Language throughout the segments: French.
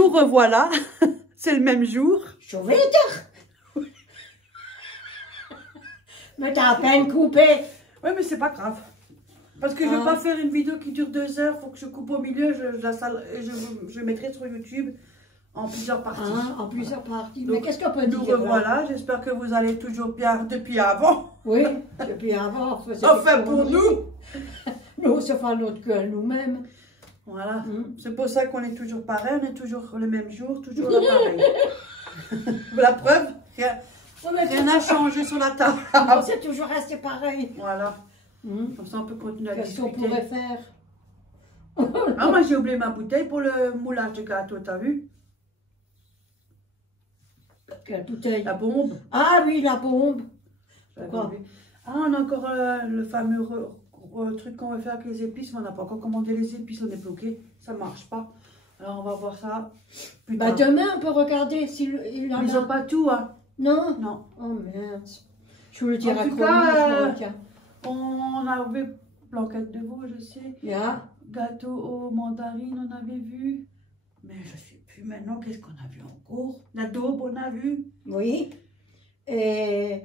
Nous revoilà. C'est le même jour. Chauvetter. Mais t'as à peine coupé. Oui, mais c'est pas grave. Parce que je veux pas faire une vidéo qui dure 2 heures. Il faut que je coupe au milieu. Je mettrai sur YouTube en plusieurs parties. En plusieurs parties. Donc, mais qu'est-ce qu'on peut dire? Nous revoilà. J'espère que vous allez toujours bien depuis avant. Oui, depuis avant. Enfin, pour nous. Nous, ça fait notre que nous-mêmes. Voilà. C'est pour ça qu'on est toujours pareil. On est toujours le même jour. Toujours là pareil. La preuve, rien n'a changé sur la table. C'est toujours resté pareil. Voilà. Comme ça, on peut continuer à discuter. Qu'est-ce qu'on pourrait faire? Ah, moi, j'ai oublié ma bouteille pour le moulage de gâteau, t'as vu? Quelle bouteille? La bombe. Ah oui, la bombe. Quoi? Ah, on a encore le fameux truc qu'on va faire avec les épices. On n'a pas encore commandé les épices, on est bloqué. Ça marche pas. Alors, on va voir ça plus tard. Bah, demain, on peut regarder s'il Ils n'ont pas tout, hein? Non? Non. Oh merde. Je vous le dirai En tout cas, on avait blanquette de veau, je sais. Yeah. Gâteau aux mandarines, on avait vu. Mais je sais plus maintenant, qu'est-ce qu'on a vu encore? La daube, on a vu. Oui. Et...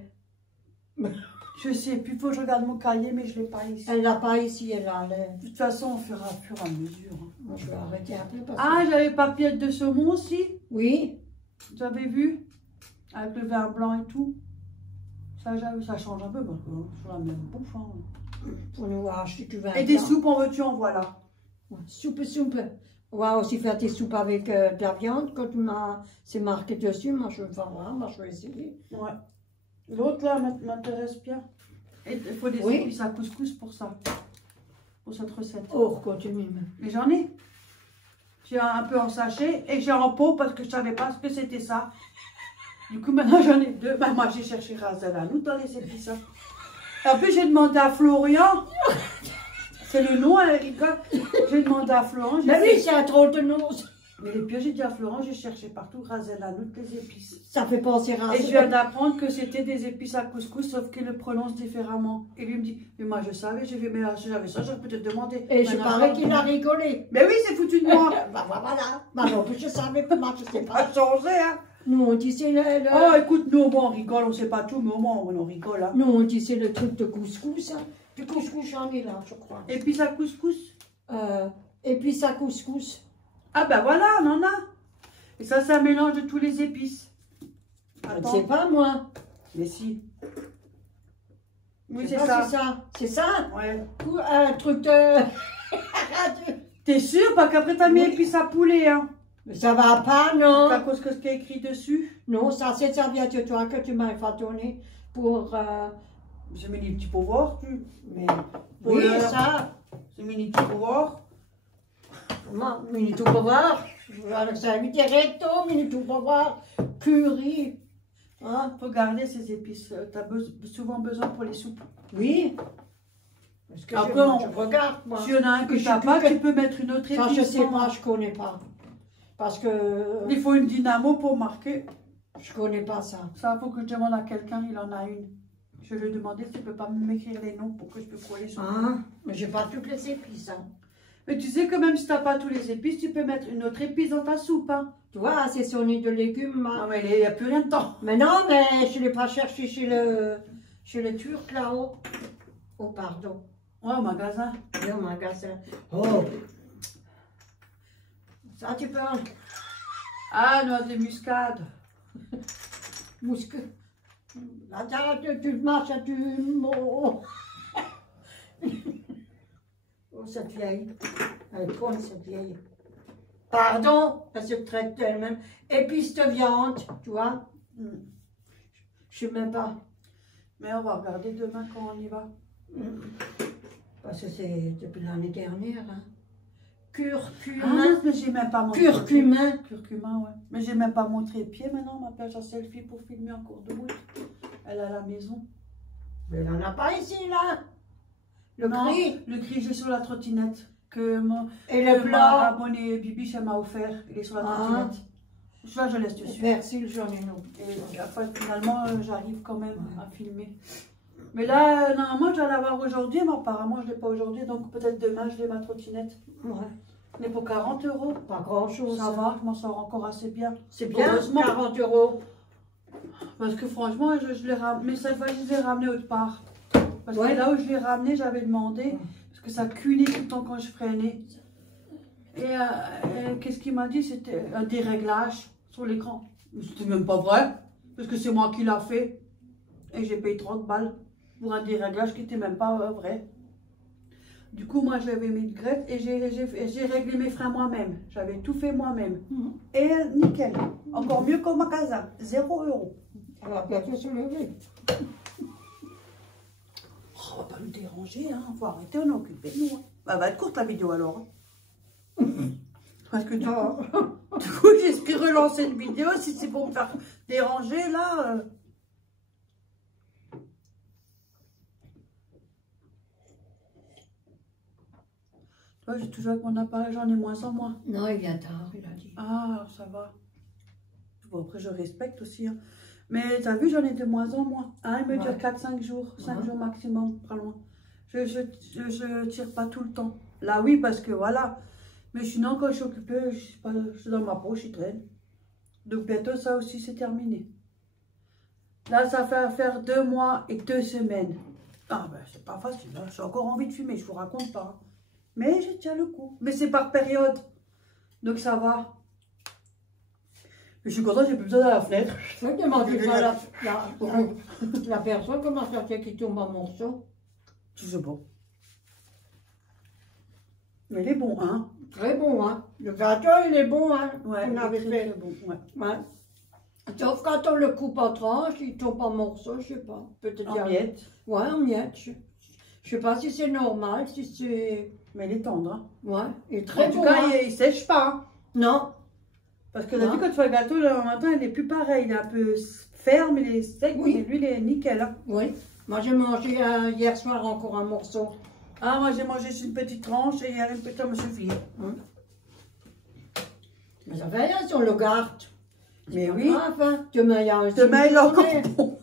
Je sais plus, faut que je regarde mon cahier, mais je ne l'ai pas ici. Elle l'a pas ici, elle a. De toute façon, on fera au fur et à mesure. Hein. Moi, je vais arrêter un peu parce que... j'avais papillettes de saumon aussi. Oui. Vous avez vu? Avec le vin blanc et tout. Ça change un peu parce que c'est la même bouffe. Hein. Pour nous acheter du vin. Et des soupes, en veux-tu, en voilà. Soupe. On va aussi faire des soupes avec de la viande. Quand c'est marqué dessus, moi je vais voir, moi je vais essayer. Ouais. L'autre là m'intéresse bien. Et il faut des épices à couscous pour ça. Pour cette recette. Oh, continue. Mais j'en ai. J'ai un peu en sachet et j'ai en pot parce que je ne savais pas ce que c'était ça. Du coup, maintenant j'en ai 2. Bah, moi j'ai cherché Razel à nous dans les épices. En plus, j'ai demandé à Florian. C'est le nom, elle rigole. J'ai demandé à Florent. Mais oui, c'est un drôle de nom. Mais les pieux, j'ai dit à Florent, j'ai cherché partout Razel à nous, les épices. Ça fait penser à Et je viens d'apprendre que c'était des épices à couscous, sauf qu'ils le prononcent différemment. Et lui me dit, mais moi je savais, j'ai vu, mais si j'avais ça, j'aurais peut-être demandé. Et je parais qu'il a rigolé. Mais oui, c'est foutu de moi. Bah voilà. Bah non, je savais pas, moi je sais pas. Ça a changé, hein. Nous on dit c'est le... Oh, écoute, nous au moins on rigole, on sait pas tout, mais au moins on rigole, hein. Nous on dit c'est le truc de couscous, hein. Du couscous, j'en ai là, je crois. Épices à couscous? Épices à couscous. Ah ben voilà, on en a. Et ça, c'est un mélange de tous les épices. Je ne sais pas, moi. Mais si. Oui, c'est ça. C'est ça? Ouais. Un truc de... T'es sûr? Pas qu'après t'as mis épices à poulet, hein. Mais ça va pas, non? C'est à cause que ce qui est écrit dessus? Non, ça c'est serviette de toi que tu m'as fait donner pour... J'ai mis des petits pouvoirs, tu... Mais... Oui, ça... J'ai mis des petits pouvoirs. Comment? Minuto pouvoir. Ça lui directo, minuto pouvoir. Curry. Hein? Faut garder ces épices. T'as souvent besoin pour les soupes. Oui. Parce que après, je regarde, moi. S'il y en a un que t'as pas, tu peux mettre une autre épice. Ça, je sais pas, je connais pas. Parce que... Il faut une dynamo pour marquer. Je connais pas ça. Ça, faut que je demande à quelqu'un, il en a une. Je vais lui demander s'il peut pas m'écrire les noms pour que je peux coller sur. Ah, mais j'ai pas toutes les épices, hein. Mais tu sais que même si tu n'as pas tous les épices, tu peux mettre une autre épice dans ta soupe. Hein. Tu vois, c'est sonné de légumes. Hein. Ah mais il n'y a plus rien de temps. Mais non, mais je ne l'ai pas cherché chez le Turc là-haut. Oh, pardon. Ouais, au magasin. Oui, au magasin. Oh. Ça, tu peux... Ah, noix de muscade. Muscade. Attends, tu marches, tu... Oh. Oh, cette vieille. Elle est conne, cette vieille. Pardon, elle se traite d'elle-même. Épices de viande, tu vois. Je ne sais même pas. Mais on va regarder demain quand on y va. Parce que c'est depuis l'année dernière. Hein. Curcumin. Ah, mais j'ai même pas montré. Curcumin. Curcumin, ouais. Mais j'ai même pas montré le pied maintenant. Ma page à selfie pour filmer en cours de route. Elle est à la maison. Mais elle n'en a pas ici, là. Le non, gris. Le gris, j'ai sur la trottinette. Que mon, et le blanc. Abonné Bibiche, elle m'a offert. Il est sur la trottinette. Celui-là, je laisse dessus. Persil, j'en ai non. Et après, finalement, j'arrive quand même à filmer. Mais là, normalement, je dois l'avoir aujourd'hui, mais apparemment, je ne l'ai pas aujourd'hui. Donc, peut-être demain, je l'ai ma trottinette. Ouais. Mais pour 40 €. Pas grand-chose. Ça va, je m'en sors encore assez bien. C'est bien, Heureusement. 40 €. Parce que franchement, je l'ai ramené. Mais cette fois, je les ai ramenés autre part. Parce Ouais. que là où je l'ai ramené, j'avais demandé. Parce que ça cuinait tout le temps quand je freinais. Et qu'est-ce qu'il m'a dit? C'était un déréglage sur l'écran. Mais c'était même pas vrai. Parce que c'est moi qui l'a fait. Et j'ai payé 30 balles pour un déréglage qui n'était même pas vrai. Du coup, moi, j'avais mis de greffe et j'ai réglé mes freins moi-même. J'avais tout fait moi-même. Et nickel. Encore mieux qu'au magasin. 0 €. On va bientôt se lever. Oh, on va pas nous déranger, hein. Faut arrêter, on est occupés, nous. Hein. Bah, elle va être courte la vidéo alors. Hein. Parce que du coup, j'espère relancer une vidéo si c'est pour me faire déranger là. Toi, j'ai toujours avec mon appareil, j'en ai moins en moins. Non, il vient tard, il a dit. Ah, alors ça va. Bon, après, je respecte aussi. Hein. Mais t'as vu, j'en ai de moins en moins. Hein, il me dure 4-5 jours, 5 jours maximum, pas loin. Je tire pas tout le temps. Là, oui, parce que voilà. Mais sinon, quand je suis occupée, je suis dans ma poche, je traîne. Donc bientôt, ça aussi, c'est terminé. Là, ça fait faire 2 mois et 2 semaines. Ah ben, c'est pas facile. Hein. J'ai encore envie de fumer, je vous raconte pas. Hein. Mais je tiens le coup. Mais c'est par période. Donc ça va. Mais je suis contente, j'ai plus besoin de la fenêtre. Je me demandais pas la personne comment ça fait qu'il tombe en morceaux. Je sais pas. Mais il est bon, hein? Très bon, hein. Le gâteau, il est bon, hein. Ouais, on avait fait. très bon. Ouais. Ouais. Sauf quand on le coupe en tranches, il tombe en morceaux, je sais pas. Peut-être En miettes. Ouais, en miettes. Je sais pas si c'est normal, si c'est. Mais il est tendre, hein? Ouais, il est très en tout bon. cas, Hein. il sèche pas. Hein? Non. Parce que t'as vu quand tu fais le gâteau, le matin, il est plus pareil. Il est un peu ferme, il est sec, Oui. mais lui, il est nickel. Hein? Oui. Moi, j'ai mangé hier soir encore un morceau. Ah, moi, j'ai mangé une petite tranche et hier, une petite, ça me suffit. Mais ça fait rien si on le garde. Mais oui. Enfin, demain, il y a un. Demain, il est encore bon.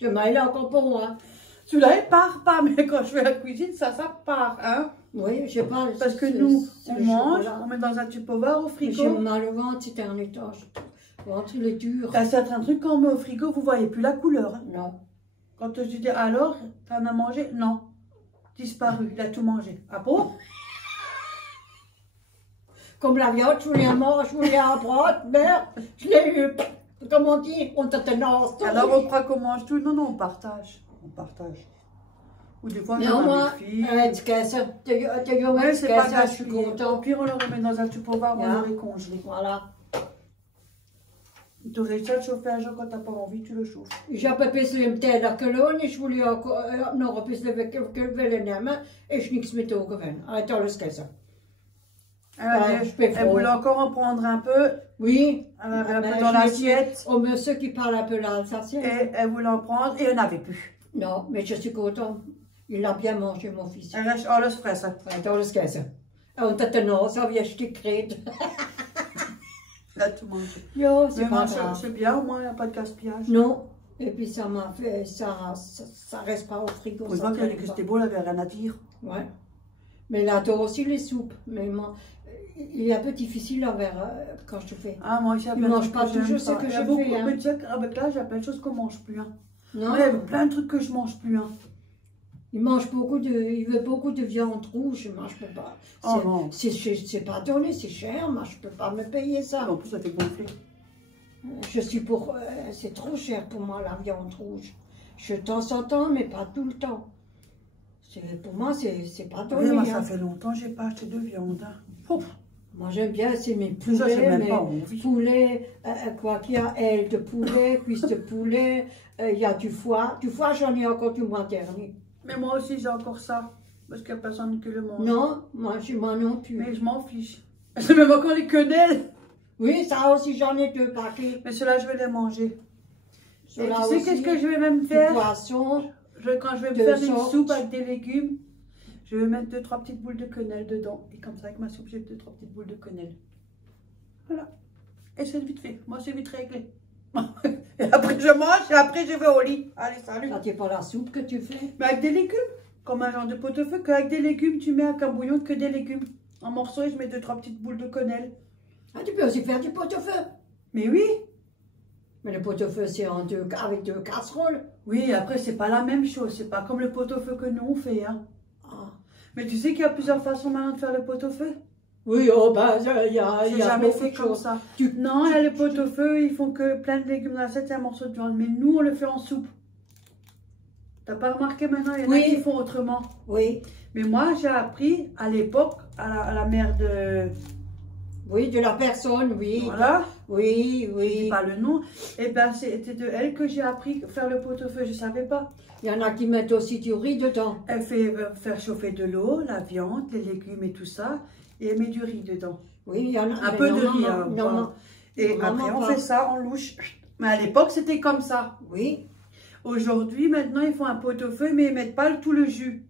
Demain, il est encore bon, hein. Celui-là, il part pas, mais quand je fais la cuisine, ça part, hein. Oui, je sais pas. Parce que nous, on mange, on met dans un tupperware au J'ai frigo. mal au ventre, c'était un étage. Le ventre, il est dur. T'as certains trucs, quand on met au frigo, vous voyez plus la couleur. Hein. Non. Quand je dis, alors, t'en as mangé? Non. Disparu, il a tout mangé. Ah bon? Comme la viande, je voulais manger, je voulais en prendre, merde, je l'ai eu. Comme on dit, on te tenance. Alors on croit qu'on mange tout? Non, non, on partage. On partage. Ou des fois, Non, moi, mes filles. Ouais, C'est pas grave, je suis content. Au pire, on le remet dans un tupperware, on Yeah. l'aurait congelé. Voilà. Tu réussis à le chauffer un jour quand t'as pas envie, tu le chauffes. Ich habe ein bisschen im Teller gelohnt, ich will ja noch ein bisschen wegnehmen, ist nichts mit da gewesen. Hat alles gegessen. Elle voulait encore en prendre un peu. Oui, Elle avait un peu dans l'assiette. au monsieur qui parle un peu l'alsacien. Et elle voulait en prendre et elle n'avait plus. Non, mais je suis content. Il a bien mangé, mon fils. Elle a alles fressen. Hat alles gegessen. Und der Nase habe ich ein Stück geredet. Elle a tout mangé. Ja, c'est Mais pas moi, grave. c'est bien, au moins, il n'y a pas de gaspillage. Non. Et puis ça m'a fait, ça reste pas au frigo. Pour une fois qu'elle a dit que c'était beau, elle n'avait rien à dire. Ouais. Mais il adore aussi les soupes. Mais moi, il est un peu difficile quand je fais. Ah, moi, il y a Il plein de mange trucs pas que j'aime toujours ce pas. que Il y a je beaucoup, fais, hein. mais tu sais qu'avec l'âge, il y a plein de choses qu'on mange plus. Hein. Non, Ouais, il y a plein de trucs que je mange plus. Hein. il veut beaucoup de viande rouge. Moi, je peux pas. Oh non. C'est pas donné, c'est cher. Moi, je peux pas me payer ça. En plus, ça fait gonfler. Je suis pour. C'est trop cher pour moi la viande rouge. Je de temps en temps, mais pas tout le temps. Pour moi, c'est pas donné. Oui, moi, ça hein. fait longtemps que j'ai pas acheté de viande. Hein. Pouf. Moi, j'aime bien, c'est mes Ça, j'ai poulets, même mes pas envie. poulets, quoi qu'il y a, ailes de poulet, cuisses de poulet, il y a du foie. Du foie, j'en ai encore du mois dernier. Mais moi aussi, j'ai encore ça. Parce qu'il n'y a personne qui le mange. Non, moi non plus. Mais je m'en fiche. C'est même encore les quenelles. Oui, ça aussi, j'en ai 2 paquets. Mais ceux-là, je vais les manger. Et tu Ceux-là sais aussi, qu'est-ce que je vais même du faire? poisson. Quand je vais me de faire une sortes. soupe avec des légumes, je vais mettre 2-3 petites boules de quenelle dedans. Et comme ça, avec ma soupe, j'ai 2-3 petites boules de quenelle. Voilà. Et c'est vite fait. Moi, c'est vite réglé. Et après, je mange et après, je vais au lit. Allez, salut. Ça, c'est pas la soupe que tu fais. Mais avec des légumes. Comme un genre de pot-au-feu, qu'avec des légumes, tu mets avec un bouillon que des légumes. En morceaux et je mets 2-3 petites boules de quenelle. Ah, tu peux aussi faire du pot-au-feu. Mais oui. Mais le pot-au-feu, c'est avec 2 casseroles. Oui, après, c'est pas la même chose. C'est pas comme le pot-au-feu que nous on fait. Hein. Ah. Mais tu sais qu'il y a plusieurs façons maintenant de faire le pot-au-feu? Oui, oh ben, il y a J'ai jamais beaucoup fait de comme choses. ça. Non, il y a le pot-au-feu, ils font que plein de légumes dans l'assiette et un morceau de viande. Mais nous, on le fait en soupe. T'as pas remarqué maintenant, il y en a qui font autrement. Oui. Mais moi, j'ai appris à l'époque, à la mère de... Oui, de la personne, oui. Voilà. Oui, Je dis oui. pas le nom. Et ben, c'était de elle que j'ai appris à faire le pot-au-feu. Je savais pas. Il y en a qui mettent aussi du riz dedans. Elle fait faire chauffer de l'eau, la viande, les légumes et tout ça. Et elle met du riz dedans. Oui, il y en a. Un peu de riz. Hein, non, non. Et après, on fait ça en louche. Mais à l'époque, c'était comme ça. Oui. Aujourd'hui, maintenant, ils font un pot-au-feu, mais ils mettent pas tout le jus.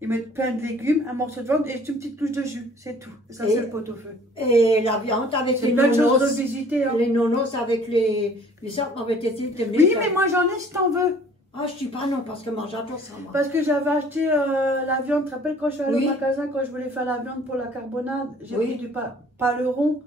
Ils mettent plein de légumes, un morceau de viande et une petite touche de jus. C'est tout. Et ça, c'est le pot-au-feu. Et la viande avec les plein de choses nonos. revisitées. Hein. Les nonos avec les... Ça m'avait été... Oui, mais moi, j'en ai si t'en veux. Ah, je dis pas non, parce que moi, j'adore ça, moi. Parce que j'avais acheté la viande. Tu te rappelles quand je suis allée au magasin, quand je voulais faire la viande pour la carbonade, j'ai pris du paleron.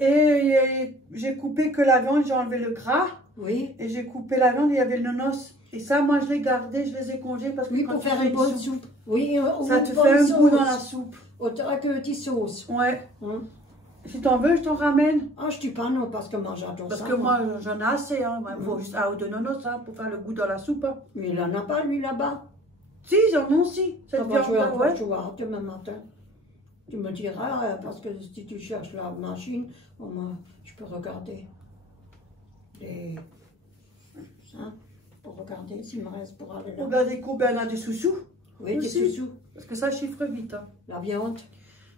Et j'ai coupé que la viande, j'ai enlevé le gras. Oui. Et j'ai coupé la viande, il y avait le nonos. Et ça, moi, je l'ai gardé, je les ai congés parce que quand pour faire une bonne soupe. Oui, ça te fait un goût dans la soupe. Autant que petite sauce. Ouais. Si t'en veux, je t'en ramène. Ah, je dis pas non, parce que moi, j'adore ça. Parce que moi, j'en ai assez. Hein. Il faut juste un ou deux nonos hein, pour faire le goût dans la soupe. Hein. Mais il en a pas, lui, là-bas. Si, ils en ont aussi. Cette viande-là, ouais. Je vois demain matin. Tu me diras, parce que si tu cherches la machine, je peux regarder les... Hein, pour regarder s'il me reste pour aller là. Regardez combien on a des sous-sous. Oui, des sous-sous. Parce que ça chiffre vite. Hein. La viande.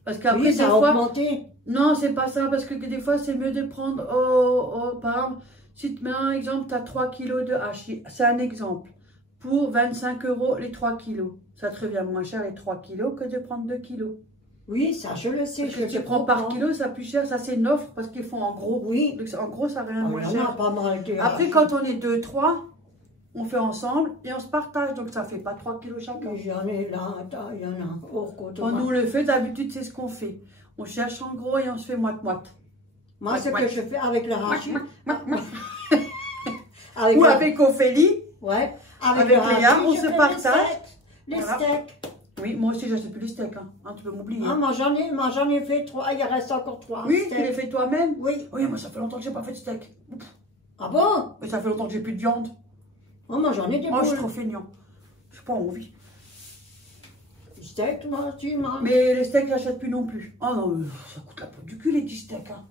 Parce qu'après, oui, ça a augmenté. Non, c'est pas ça, parce que des fois, c'est mieux de prendre, par exemple, si tu mets un exemple, tu as 3 kilos de hachis. C'est un exemple. Pour 25 € les 3 kilos. Ça te revient moins cher les 3 kilos que de prendre 2 kilos. Oui, ça je le sais. Je prends par kilo, ça plus cher. Ça, c'est une offre parce qu'ils font en gros. Oui. Donc, en gros, ça revient moins cher. Pas mal de Après, quand on est 2-3, on fait ensemble et on se partage. Donc, ça fait pas 3 kilos chacun. J'en ai là, il y en a hors côté. Quand nous le fait, d'habitude, c'est ce qu'on fait. On cherche en gros et on se fait moite-moite. Moi, ce que je fais avec le hachis. Ou avec Ophélie. Ouais. Avec Léa, on se partage. Les steaks. Oui, moi aussi, j'achète plus les steaks. Hein, tu peux m'oublier. Ah, moi, j'en ai fait 3. Il reste encore 3. Oui, tu les fais toi-même? Oui. Oui, moi, ça fait longtemps que j'ai pas fait de steak. Ah bon? Mais ça fait longtemps que j'ai plus de viande. Oh, moi, j'en ai des Moi, boules. je suis trop feignant. Je n'ai pas envie. Les steaks, moi, tu manges. Mais les steaks, j'achète plus non plus. Oh non, ça coûte la peau du cul, les 10 steaks. Hein.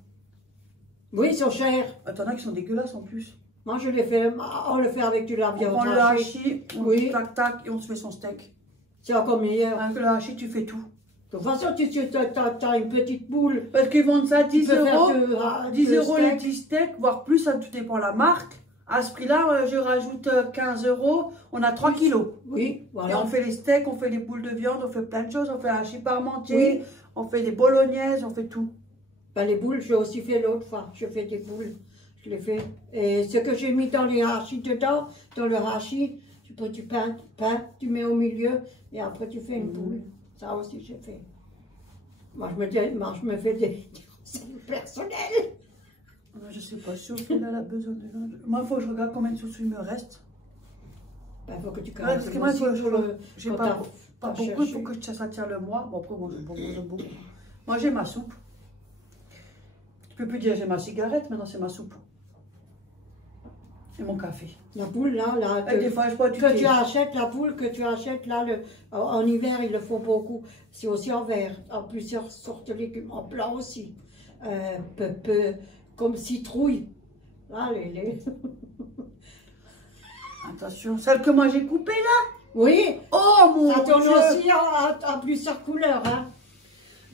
Oui, ils sont chers. T'en as qui sont dégueulasses en plus. Moi, je les fais, on le fait avec du la viande. On prend le hachis, oui. Tac, tac, et on se fait son steak. C'est encore meilleur. Avec le hachis, tu fais tout. De toute façon, tu as une petite boule. Parce qu'ils vendent ça à 10 €. 10 € les steaks. 10 steaks, voire plus, ça tout dépend la marque. À ce prix-là, je rajoute 15 €, on a 3 kilos. Oui, voilà. Et on fait les steaks, on fait les boules de viande, on fait plein de choses. On fait un hachis parmentier, on fait des bolognaises, on fait tout. Ben, les boules, j'ai aussi fait l'autre fois. Je fais des boules. Je les fais. Et ce que j'ai mis dans les hachis dedans, dans le hachis, tu peux du pain, tu mets au milieu et après tu fais une boule. Ça aussi, j'ai fait. Moi, je me fais des conseils personnels. Je sais pas, si Ophélie a besoin de... Moi, il faut que je regarde combien de sous il me reste. Ben, faut que tu Parce que moi, j'ai pas beaucoup, il faut cherché. que ça tire le mois. Bon, après, moi, je mange beaucoup. Moi, j'ai ma soupe. Tu peux plus dire j'ai ma cigarette, maintenant c'est ma soupe. Et mon café. La poule, là, Des fois, je bois du thé. tu achètes, la poule que tu achètes, là, en hiver, ils le font beaucoup. C'est aussi en vert, en plusieurs sortes de légumes, en blanc aussi. Comme citrouille. Là, Attention, celle que moi j'ai coupée là. Oui. Oh mon Ça tourne Dieu. aussi en plusieurs couleurs, hein.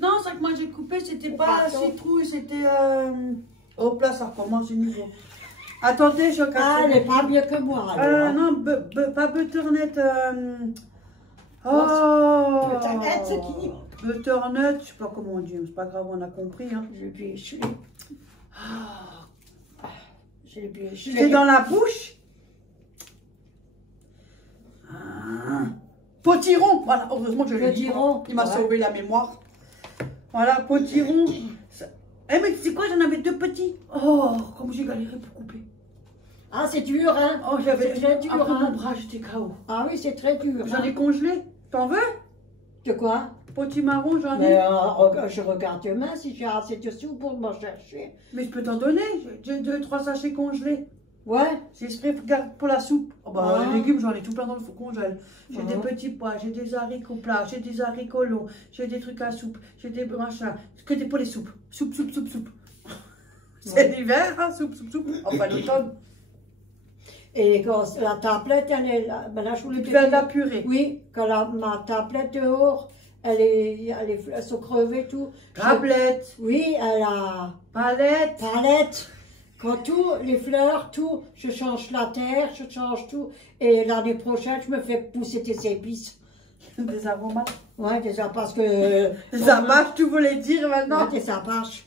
Non, celle que moi j'ai coupée, c'était pas citrouille, c'était... Hop là, ça recommence du niveau. Attendez, je casse. Ah, elle n'est pas mieux que moi, alors. Non, pas butternut. Oh Butternut, c'est qui? Butternut, je sais pas comment on dit, c'est pas grave, on a compris. Hein. C'est dans la bouche. Potiron, voilà, heureusement que je l'ai dit. Il m'a sauvé la mémoire. Voilà, potiron. Eh, mais tu sais quoi, j'en avais 2 petits. Oh, comme j'ai galéré pour couper. Ah, c'est dur, hein? Oh, j'avais C'est très dur, après hein? mon bras, j'étais KO. Ah oui, c'est très dur. J'en Hein? ai congelé. T'en veux? De quoi? Potimarron, j'en Mais ai. je regarde demain si j'ai assez de sous pour m'en chercher. Mais je peux t'en donner. J'ai 2-3 sachets congelés. Ouais. C'est exprès pour la soupe. Oh, bah, Ah. les légumes, j'en ai tout plein dans le congèle. J'ai des Ah. petits pois, j'ai des haricots plats, j'ai des haricots longs, j'ai des trucs à soupe, j'ai des machins. Que des pour les soupes. Soupe, soupe, soupe, soupe. C'est l'hiver, hein, soupe, soupe, soupe. Enfin, l'automne. Et quand la tablette, elle est là. Ben là, je voulais Tu te fais de dire- la purée. Oui, quand ma tablette dehors, elles sont crevées tout. Tablette, Oui, elle a palette. palette. Quand tout, les fleurs, tout, je change la terre, je change tout. Et l'année prochaine, je me fais pousser des épices. Des aromates. Ouais, déjà parce que... Des abaches, tu voulais dire maintenant. Ouais, des apaches.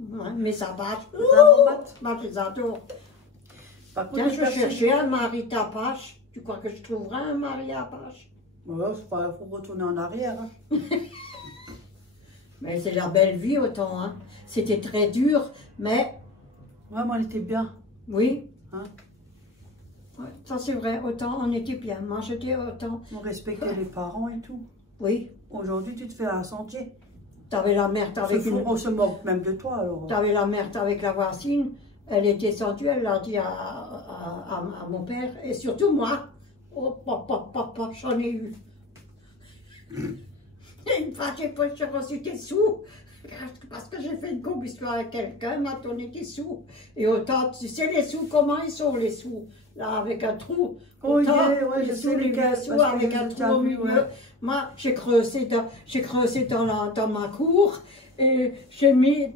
Ouais, mes apaches. Des aromates. Moi, je les adore. Par contre, Tiens, je les personnes- cherchais un mari tapache. Tu crois que je trouverai un mari apache? Ouais, c'est pas, faut retourner en arrière. Hein. Mais c'est la belle vie autant, hein. C'était très dur, mais Ouais, moi, on était bien. oui. Hein. Ouais, ça c'est vrai, autant on était bien. Moi j'étais autant. On respectait les parents et tout. Oui. Aujourd'hui, tu te fais un sentier. T'avais la merde avec une... On se moque même de toi, alors. T'avais la merde avec la voisine. Elle est descendue, elle l'a dit à mon père, et surtout moi. Oh, papa, j'en ai eu. Une fois, j'ai reçu des sous, parce que j'ai fait une combustion avec quelqu'un, m'a donné des sous. Et autant, tu sais les sous, comment ils sont les sous? Là, avec un trou. Oh, Autant, yeah, ouais, les je sous, sais les lesquels, sous parce que avec j'ai un déjà trou au vu, milieu. ouais. Moi, j'ai creusé dans ma cour, et j'ai mis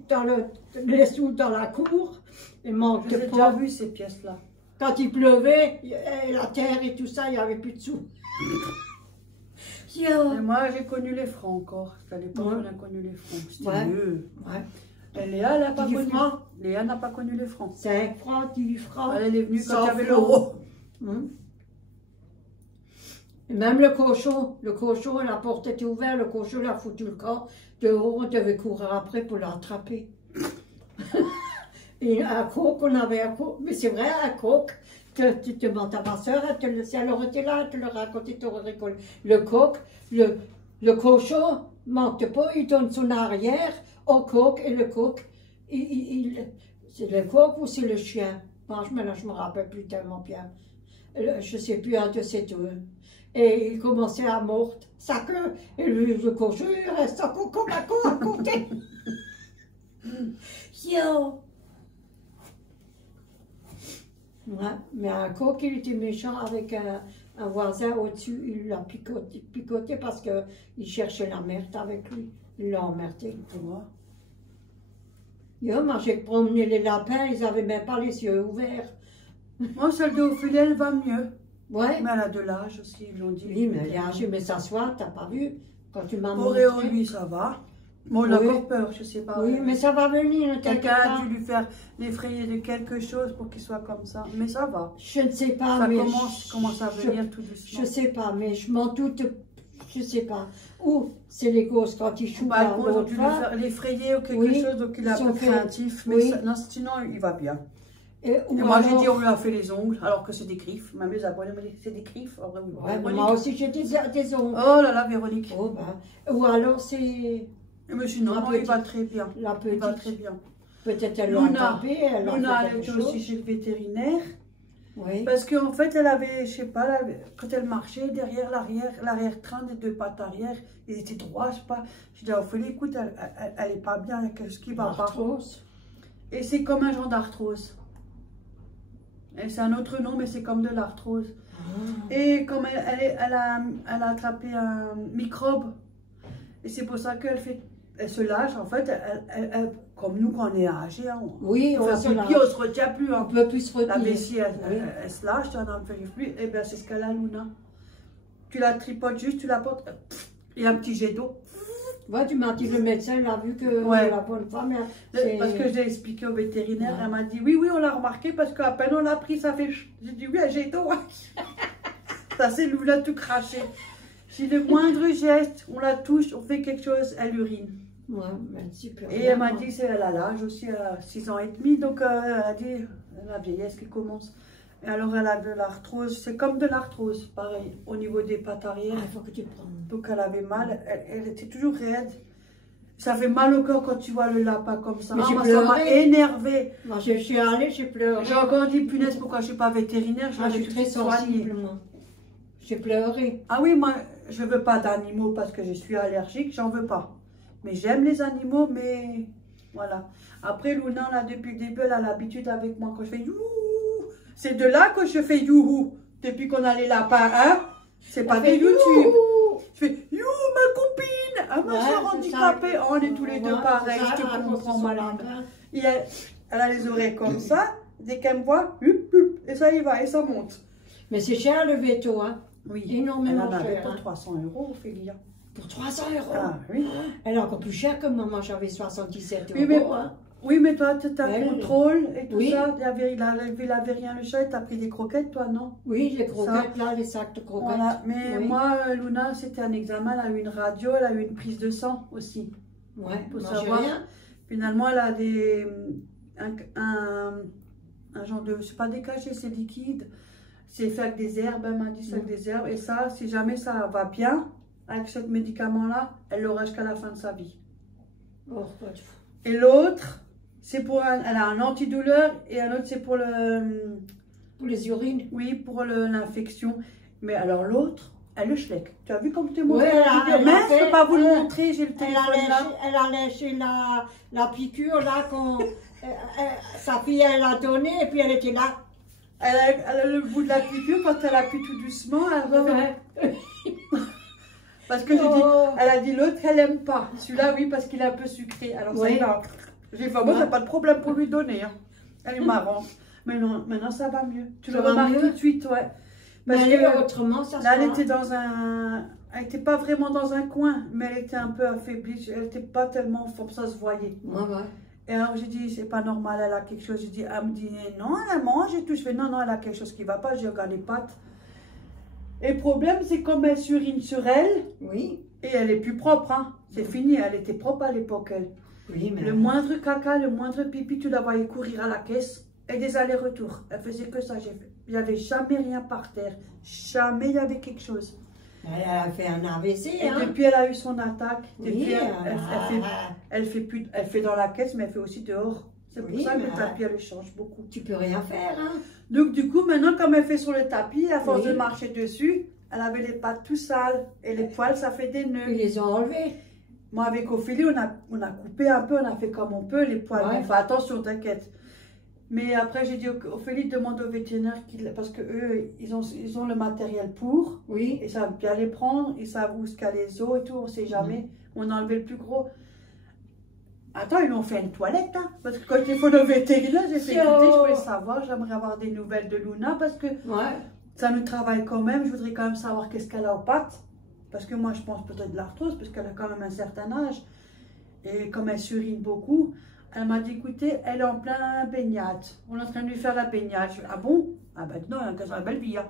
les sous dans la cour. Il manque J'ai déjà vu ces pièces-là. quand il pleuvait, et la terre et tout ça, il n'y avait plus de sous. Et moi, j'ai connu les francs encore. À l'époque, Ouais. on a connu les francs. C'était Ouais. mieux. Ouais. Et Léa, elle n'a pas 10 connu. francs. Léa n'a pas connu les francs. 5 francs, 10 francs. Elle est venue quand 100 il y avait francs. l'euro. Et même le cochon, la porte était ouverte, le cochon l'a foutu le corps. Dehors, on devait courir après pour l'attraper. Et un coq, on avait un coq, mais c'est vrai, un coq, tu demandes à ma soeur, si elle aurait été là, elle te le racontait, tu aurais rigolé. Le coq, le cochon, manque pas, il donne son arrière au coq, et le coq, c'est le coq ou c'est le chien? Moi, je me rappelle plus tellement bien. Je sais plus, un de ces deux. Et il commençait à mordre sa queue, et le cochon, il reste encore comme un con à côté. Yo! Ouais, mais un coq, il était méchant avec un voisin au-dessus, il l'a picoté parce qu'il cherchait la merde avec lui. Il l'a emmerdé. Yo, moi j'ai promené les lapins, ils n'avaient même pas les yeux ouverts. Moi, celle de Ophélie, elle va mieux. Ouais. Mais elle a de l'âge aussi, ils l'ont dit. Oui, mais elle a âgé, mais s'asseoir, t'as pas vu quand tu m'as Auréo, montré. lui, ça va. Moi, on a Oui. encore peur, je sais pas. Oui, mais ça va venir, ne t'inquiète Quelqu'un a pas. dû lui faire l'effrayer de quelque chose pour qu'il soit comme ça. Mais ça va. Je ne sais pas, Ça mais commence à venir tout doucement. je sais pas, mais je m'en doute, je sais pas. Ou c'est les gosses quand ils jouent Bah, dans ils ont l'autre dû lui fois. faire l'effrayer ou quelque Oui, chose, donc il est un ils ont peu fait- craintif. Mais oui. non, sinon, il va bien. Et, Et moi, j'ai dit, on lui a fait les ongles, alors que c'est des griffes. Même les abonnés m'ont dit, c'est des griffes. En vrai, oui. Ouais, Véronique. moi aussi j'ai des ongles. Oh là là, Véronique. Oh, ben. Ou alors c'est Mais sinon, La il petite. va très bien. la Il va petite. très bien. Peut-être elle l'a Luna, tapé, elle a Luna, fait elle quelque était aussi chose. chez le vétérinaire. Oui. Parce qu'en fait, elle avait, je sais pas, quand elle marchait, derrière l'arrière-train des 2 pattes arrière, ils étaient droits, je sais pas. Je dis à Ophélie, écoute, elle est pas bien, il y a quelque chose qui va pas. Arthrose. Et c'est comme un genre d'arthrose. Et c'est un autre nom, mais c'est comme de l'arthrose. Ah. Et comme elle a attrapé un microbe, et c'est pour ça elle se lâche, en fait, comme nous quand on est âgé, hein, Oui, on on fait se pipi, lâche. on se retient plus. On Hein. peut plus se La retenir. vessie, Oui. elle se lâche, tu n'en fais plus, et bien c'est ce qu'elle a, Luna. Tu la tripotes juste, tu la portes, il y a un petit jet d'eau. Ouais, tu m'as dit, le médecin l'a vu que Ouais. la bonne femme, c'est... Parce que j'ai expliqué au vétérinaire, Ouais. elle m'a dit, oui, on l'a remarqué, parce qu'à peine on l'a pris, ça fait... J'ai dit, oui, un jet d'eau. Ça, c'est Luna tout craché. Si le moindre geste, on la touche, on fait quelque chose, elle urine. Ouais, mais super. Et elle m'a dit qu'elle a l'âge aussi, elle a 6 ans et demi, donc elle a dit, la vieillesse qui commence. Et alors elle a de l'arthrose, c'est comme de l'arthrose, pareil, au niveau des pattes arrière. Il faut que tu prennes. Donc elle avait mal, elle était toujours raide. Ça fait mal au corps quand tu vois le lapin comme ça. Mais Ah, j'ai moi, ça m'a pleuré. énervé. Moi, je suis allée, j'ai pleuré. J'ai encore dit, punaise, pourquoi je ne suis pas vétérinaire, je Ah, je l'avais suis tout très de suite soigné. sensible, moi. J'ai pleuré. Ah oui, moi, je ne veux pas d'animaux parce que je suis allergique, j'en veux pas. Mais j'aime les animaux, mais voilà. Après, Luna, là, depuis le début, elle a l'habitude avec moi quand je fais youhou. C'est de là que je fais youhou. Depuis qu'on a les lapins, hein. C'est pas de YouTube. Je fais youhou, ma copine. Ah, ma soeur handicapée. Oh, on est tous les deux pareils, je te comprends, ma langue. Et elle a les oreilles comme ça. Dès qu'elle me voit, hup, hup, et ça y va, et ça monte. Mais c'est cher le veto, hein. Oui, Énormément elle en avait cher. pour Hein. 300 €, Ophélia. Pour 300 €. Ah oui. Elle est encore plus chère que moi. Moi, j'avais 77 €. Oui, mais, Hein. oui, mais toi, tu as Elle, contrôle et tout oui. ça. Il avait rien le chat, tu as pris des croquettes, toi, non? Oui, les croquettes, là, les sacs de croquettes. Voilà. Mais oui. moi, Luna, c'était un examen, elle a eu une radio, elle a eu une prise de sang aussi. Ouais, Pour moi, savoir. j'ai rien. Finalement, elle a un genre de, c'est pas des cachets, c'est liquide. C'est fait avec des herbes, elle m'a dit c'est avec des herbes. Et ça, si jamais ça va bien, avec ce médicament-là, elle l'aura jusqu'à la fin de sa vie. Oh, God. Et l'autre, c'est pour elle a un antidouleur et un autre c'est pour le, Pour les urines. oui, pour l'infection. Mais alors l'autre, elle le schleck. Tu as vu comme tu es montré Ouais, la vidéo? elle Mais a je ne fait- peux pas vous le elle- montrer, j'ai le téléphone là. Elle a léché la piqûre, là, quand sa fille, elle l'a donnée, et puis elle était là. Elle a le bout de la piqûre, quand elle appuie tout doucement, elle va. Ouais. Parce que j'ai dit, Oh. elle a dit l'autre, elle aime pas. Celui-là, oui, parce qu'il est un peu sucré. Alors ça Oui. y va. J'ai dit, moi, Ouais. t'as pas de problème pour lui donner. Hein. Elle est marrante. Mais non, maintenant, ça va mieux. Tu Ça le va remarques mieux? tout de suite, ouais. Mais Parce elle est que autrement, ça là, elle se était dans un... Elle n'était pas vraiment dans un coin, mais elle était un peu affaiblie. Elle n'était pas tellement en forme, ça se voyait. Ouais, ouais. Et alors, j'ai dit, c'est pas normal, elle a quelque chose. J'ai dit, elle me dit, non, elle mange et tout. Je fais, non, non, elle a quelque chose qui va pas. J'ai regardé les pattes. Et le problème, c'est comme elle surine sur elle, Oui. et elle est plus propre, hein. C'est fini, elle était propre à l'époque, elle. Oui, mais... Le moindre caca, le moindre pipi, tu la voyais courir à la caisse et des allers-retours. Elle faisait que ça. Il n'y avait jamais rien par terre. Jamais il y avait quelque chose. Elle a fait un AVC, Et hein. depuis, elle a eu son attaque. Depuis, Oui, elle fait dans la caisse, mais elle fait aussi dehors. C'est pour Oui, ça que mais le tapis, elle le change beaucoup. tu peux rien faire, hein. Donc, du coup, maintenant, comme elle fait sur le tapis, à force Oui. de marcher dessus, elle avait les pattes tout sales. Et les poils, ça fait des nœuds. Ils les ont enlevés. Moi, avec Ophélie, on a coupé un peu, on a fait comme on peut, les poils. Ouais. On fait attention, t'inquiète. Mais après, j'ai dit, Ophélie, demande au vétérinaire, parce que eux, ils ont le matériel pour, Oui. ils savent bien les prendre, ils savent où se caler les os et tout, on sait jamais. On a enlevé le plus gros. Attends, ils m'ont fait une toilette, hein, parce que quand il faut le vétérinaire, j'ai fait écouter, je voulais savoir, j'aimerais avoir des nouvelles de Luna, parce que Ouais. ça nous travaille quand même, je voudrais quand même savoir qu'est-ce qu'elle a aux pattes. Parce que moi, je pense peut-être de l'arthrose, parce qu'elle a quand même un certain âge. Et comme elle surine beaucoup, elle m'a dit, écoutez, elle est en plein baignade. On est en train de lui faire la baignade. Je fais, ah bon? Ah ben non, elle a une belle vie. Hein.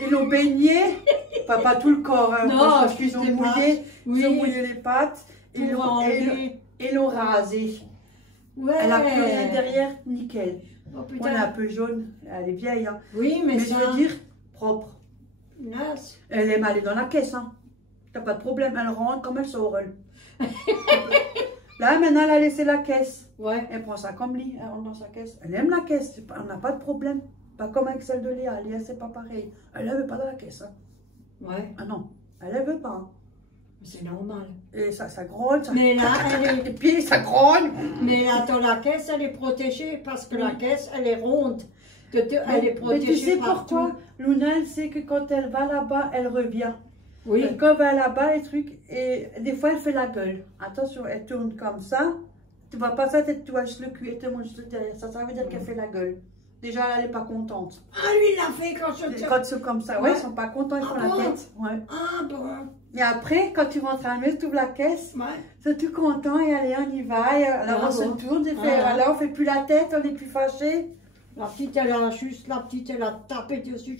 Ils l'ont baignée, pas tout le corps, hein, Non, parce qu'ils ont les mouillé, pattes. ils ont Oui. mouillé les pattes. Pour enlever. Et l'ont rasée. Ouais. Elle a plus rien derrière, nickel. Oh, Bon, putain. elle est un peu jaune, elle est vieille. Hein. Oui, mais, Mais ça... je veux dire, propre. Naze. Elle aime aller dans la caisse, hein. T'as pas de problème, elle rentre comme elle sort, elle. Là, maintenant, elle a laissé la caisse. Ouais. Elle prend ça comme lit, elle rentre dans sa caisse. Elle aime la caisse, on n'a pas de problème. Pas comme avec celle de Léa. Léa, c'est pas pareil. Elle ne veut pas dans la caisse. Hein. Ouais. Ah non, elle ne veut pas. Hein. C'est normal. Et ça grogne, ça... Mais là, elle est... Les pieds, ça grogne. Mais là, dans la caisse, elle est protégée parce que la caisse, elle est ronde. Elle est Mais protégée tu sais partout. pourquoi Luna, elle sait que quand elle va là-bas, elle revient. Oui. Quand elle va là-bas, les trucs, et des fois, elle fait la gueule. Attention, elle tourne comme ça. Tu vois pas ça, tu vois juste le cul, elle te montre juste derrière. Ça veut dire qu'elle fait la gueule. Déjà, elle n'est pas contente. Ah, lui, il l'a fait quand je... Quand c'est comme ça, ouais, Ouais. ils sont pas contents, ils font Ah la bon tête. Ouais. Ah, bon. Et après, quand tu rentres à la maison, tu ouvres la caisse, Ouais. c'est tout content, et allez, on y va. Et alors, Ah on se bon. tourne, et fait, Ah. alors on fait plus la tête, on n'est plus fâché. La petite, elle a juste, la petite, elle a tapé dessus.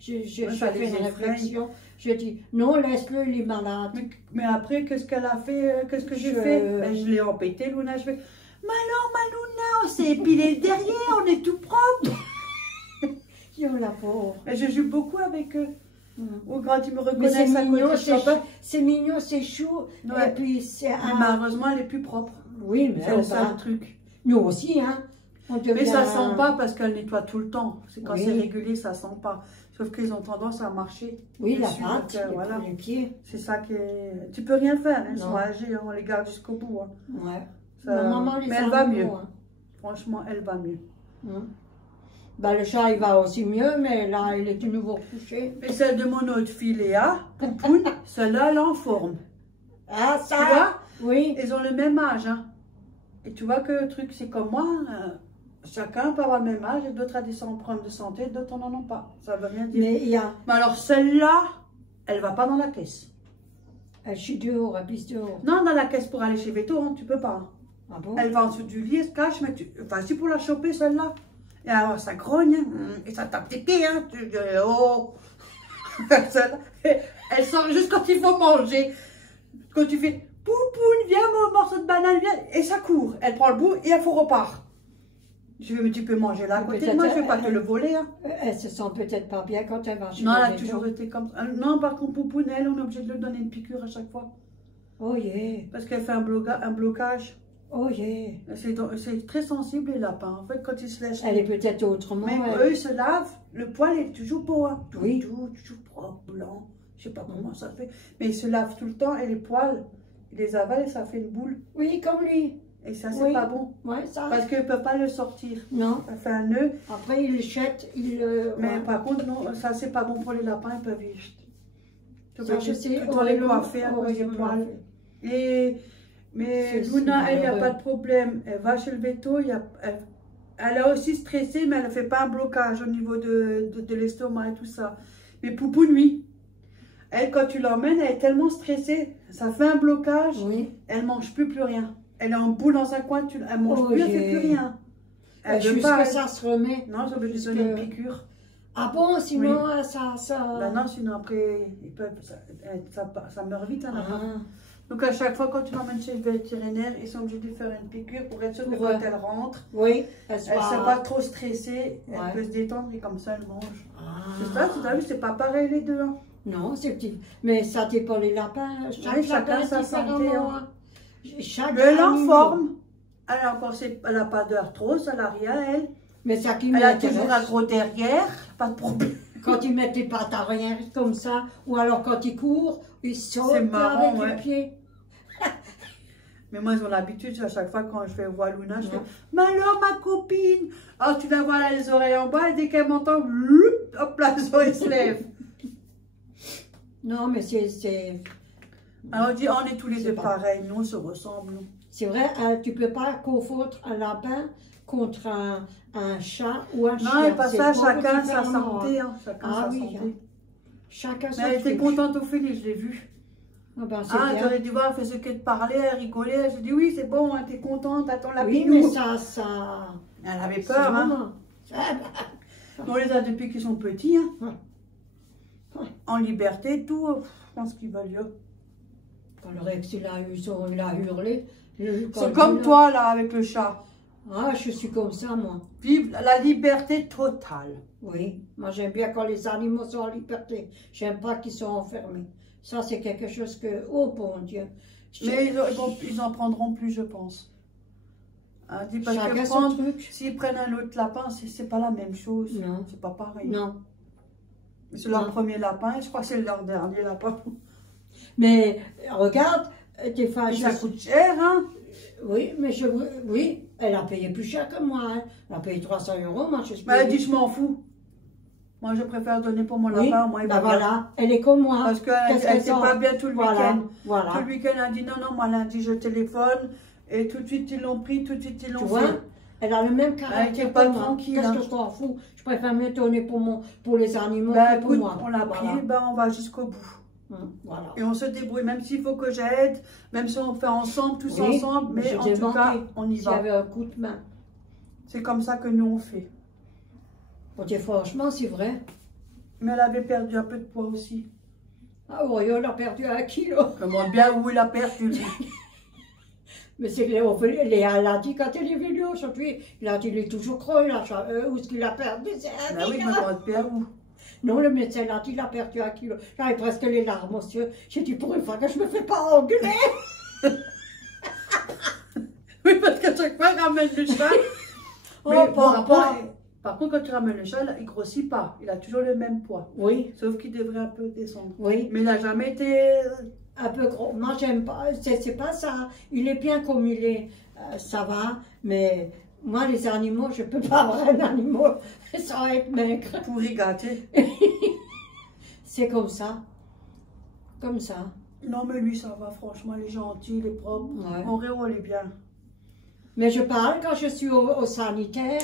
J'ai ça fait les une effraie. réflexion. J'ai dit, non, laisse-le, il est malade. Mais après, qu'est-ce qu'elle a fait? Qu'est-ce que j'ai fait? Ben, je l'ai embêté, Luna. Je fais, mais non, ma Luna, on s'est épilé le derrière, on est tout propre. Yo, la pauvre. Et je joue beaucoup avec eux. Ou quand ils me Mais reconnaissent c'est à mignon, côté, je sais pas. c'est mignon, c'est chou. Ouais. Et puis c'est Mais un... malheureusement, elle est plus propre. Oui, mais C'est le seul truc. nous aussi, hein. On devient... Mais ça sent pas parce qu'elle nettoie tout le temps. C'est quand Oui. c'est régulier, ça sent pas. Sauf qu'ils ont tendance à marcher. Oui, la dessus, patte, donc, voilà. les pieds. C'est ça qui est... Tu peux rien faire, hein, ils Non. sont âgés, hein, on les garde jusqu'au bout. Hein. Ouais. Ça- Ma maman les Mais a elle va mis, mieux. hein. Franchement, elle va mieux. Ben, le chat, il va aussi mieux, mais là, il est de nouveau couché. Et celle de mon autre fille, Léa, Poupoune, celle-là, elle est en forme. Ah, Tu ça vois? Oui. Ils ont le même âge. Hein. Et tu vois que le truc, c'est comme moi, chacun peut avoir le même âge, et d'autres ont des problèmes de santé, d'autres n'en ont pas. Ça veut rien dire. Mais il y a... Mais alors, celle-là, elle va pas dans la caisse. Je suis dehors, elle pisse dehors. Non, dans la caisse pour aller chez Veto, hein, tu peux pas. Ah bon? Elle va en dessous du lit, elle se cache, mais tu... Vas-y pour la choper, celle-là. Et alors, ça grogne, hein, et ça tape tes pieds, hein. Tu dis, oh. Celle-là, elle sort juste quand il faut manger. Quand tu fais, Poupoune, viens, mon morceau de banane, viens. Et ça court. Elle prend le bout et elle faut repart. Je vais, mais tu peux manger là à côté de moi, je vais pas te le voler. Hein. Elle se sent peut-être pas bien quand elle va chez Non, le elle a médecin. toujours été comme ça. Non, par contre, Poupoune, elle, on est obligé de lui donner une piqûre à chaque fois. Oh yeah, Parce qu'elle fait un blocage. oh yeah. C'est très sensible, les lapins. En fait, quand ils se laissent... Elle est peut-être autrement. Mais elle. eux, ils se lavent, le poil est toujours beau, hein. Oui. Toujours propre, blanc. Je sais pas comment ça fait. Mais ils se lavent tout le temps et les poils, ils les avalent et ça fait une boule. Oui, comme lui. Et ça, c'est Oui. pas bon. Ouais, ça. Parce qu'ils ne peuvent pas le sortir. Non. Ça fait un nœud. Après, il jette, il... Mais ouais. par contre, non, ça, c'est pas bon pour les lapins, ils peuvent y jeter. Tu Ça, je sais. dois les coiffer à cause des poils. Mais Luna, elle, il n'y a malheureux. pas de problème. Elle va chez le veto, elle a aussi stressé, mais elle ne fait pas un blocage au niveau de l'estomac et tout ça. Mais Poupoune, oui. Elle, quand tu l'emmènes, elle est tellement stressée, ça fait un blocage, Oui. elle ne mange plus rien. Elle est en boule dans un coin, elle ne mange Oh, plus, elle ne fait plus rien. Elle veut Jusqu'à pas. ça se remet. Non, j'ai obligé de donner une piqûre. Ah bon, sinon, ça... Ben non, sinon après, ça meurt vite, un lapin. Ah. Donc à chaque fois, quand tu l'emmènes chez le vétérinaire, ils sont obligés de lui faire une piqûre pour être sûr que Pour, quand elle rentre, Oui, elle ne soit pas trop stressée, Ouais. elle peut se détendre et comme ça elle mange. Ah. C'est ça, tu as vu, c'est pas pareil les deux. Hein. Non, c'est petit. Mais ça dépend les lapins. Oui, chacun sa santé. Hein. Chaque Mais elle est en animal. forme. Elle n'a pas d'arthrose, elle n'a rien, elle. Mais ça qui Elle a toujours un m'intéresse, gros derrière, pas de problème. quand ils mettent les pattes arrière comme ça, ou alors quand ils courent, ils sautent C'est marrant, avec ouais. les pieds. Mais moi, ils ont l'habitude, à chaque fois quand je vais voir Luna, je fais Ouais. « Mais alors, ma copine !» Ah, tu la vois là, les oreilles en bas, et dès qu'elle m'entend, hop là, les oreilles se lèvent. Non, mais c'est Alors, on dit, on est tous les C'est deux pas- pareils, nous, on se ressemble, nous. vrai, tu peux pas confondre un lapin contre un chat ou un chien. Non, et pas C'est ça, beaucoup chacun sa différent, santé, hein. hein, chacun Ah sa oui, santé. hein. Chacun son Mais elle était truc. contente, Ophélie, je l'ai vue. Ah ben, c'est Ah, bien. tu aurais dû voir, elle faisait que de parler, elle rigolait. J'ai dit, oui, c'est bon, hein, t'es contente, attends la Oui, pinou. mais ça... Elle avait c'est peur, hein. vraiment- On les a depuis qu'ils sont petits, hein. Ouais. En liberté, tout, je pense qu'ils veulent mieux. Quand le Rex, il a hurlé. C'est comme toi, là, avec le chat. Ah, je suis comme ça, moi. Vive la liberté totale. Oui, moi j'aime bien quand les animaux sont en liberté. J'aime pas qu'ils sont enfermés. Ça, c'est quelque chose que... Oh, bon Dieu. Mais ils en prendront plus, je pense. Hein, dis parce Chacun que son prendre, truc. s'ils prennent un autre lapin, c'est pas la même chose. Non. C'est pas pareil. Non. C'est leur Non. premier lapin et je crois que c'est leur dernier lapin. Mais regarde, des fois, Et ça coûte cher, hein. Oui, mais oui, elle a payé plus cher que moi. Hein. Elle a payé 300 €, moi je suis Mais elle payée. dit, je m'en fous. Moi, je préfère donner pour mon Oui, lapin, moi, il ben va bien. voilà, elle est comme moi. Parce qu'elle Qu'est-ce qu'elle n'était sent? pas bien tout le Voilà, week-end. voilà. Tout le week-end, elle a dit, non, non, moi, lundi, je téléphone. Et tout de suite, ils l'ont pris, tout de suite, ils Tu l'ont vois, fait. elle a le même était caractère pas que moi. tranquille, Qu'est-ce hein. que je t'en fous? Je préfère mieux donner pour les animaux Ben, que pour écoute, moi. on l'a pris, Voilà. ben, on va jusqu'au bout. Voilà. Et on se débrouille, même s'il faut que j'aide, même si on fait ensemble, tous Oui, ensemble, mais je en t'ai tout cas, demandé on y s'il y va. avait un coup de main. C'est comme ça que nous on fait. Pour dire franchement, c'est vrai. Mais elle avait perdu un peu de poids aussi. Ah oui, on a perdu 1 kilo. Comment bien où il a perdu lui. Mais c'est elle a dit quand elle est venue aujourd'hui, il a dit il est toujours creux là, où est-ce qu'il a perdu? C'est 1 Ben oui, je kilo. me demande bien où. Non, le médecin l'a dit, il a perdu 1 kilo. J'avais presque les larmes aux yeux. J'ai dit pour une fois que je me fais pas engueuler. Oui, parce qu'à chaque fois, il ramène le chat. Oh, Mais bon, papa. par contre, quand tu ramènes le chat, il grossit pas. Il a toujours le même poids. Oui, Sauf qu'il devrait un peu descendre. oui. Mais il n'a jamais été... Un peu gros. Moi, j'aime pas. C'est pas ça. Il est bien comme il est. Ça va. Mais moi, les animaux, je peux pas avoir un animal sans être maigre. pourri gâté. C'est comme ça. Comme ça. Non, mais lui, ça va, franchement, il est gentil, il est propre. Ouais. Mon Réo, il est bien. Mais je parle quand je suis au sanitaire.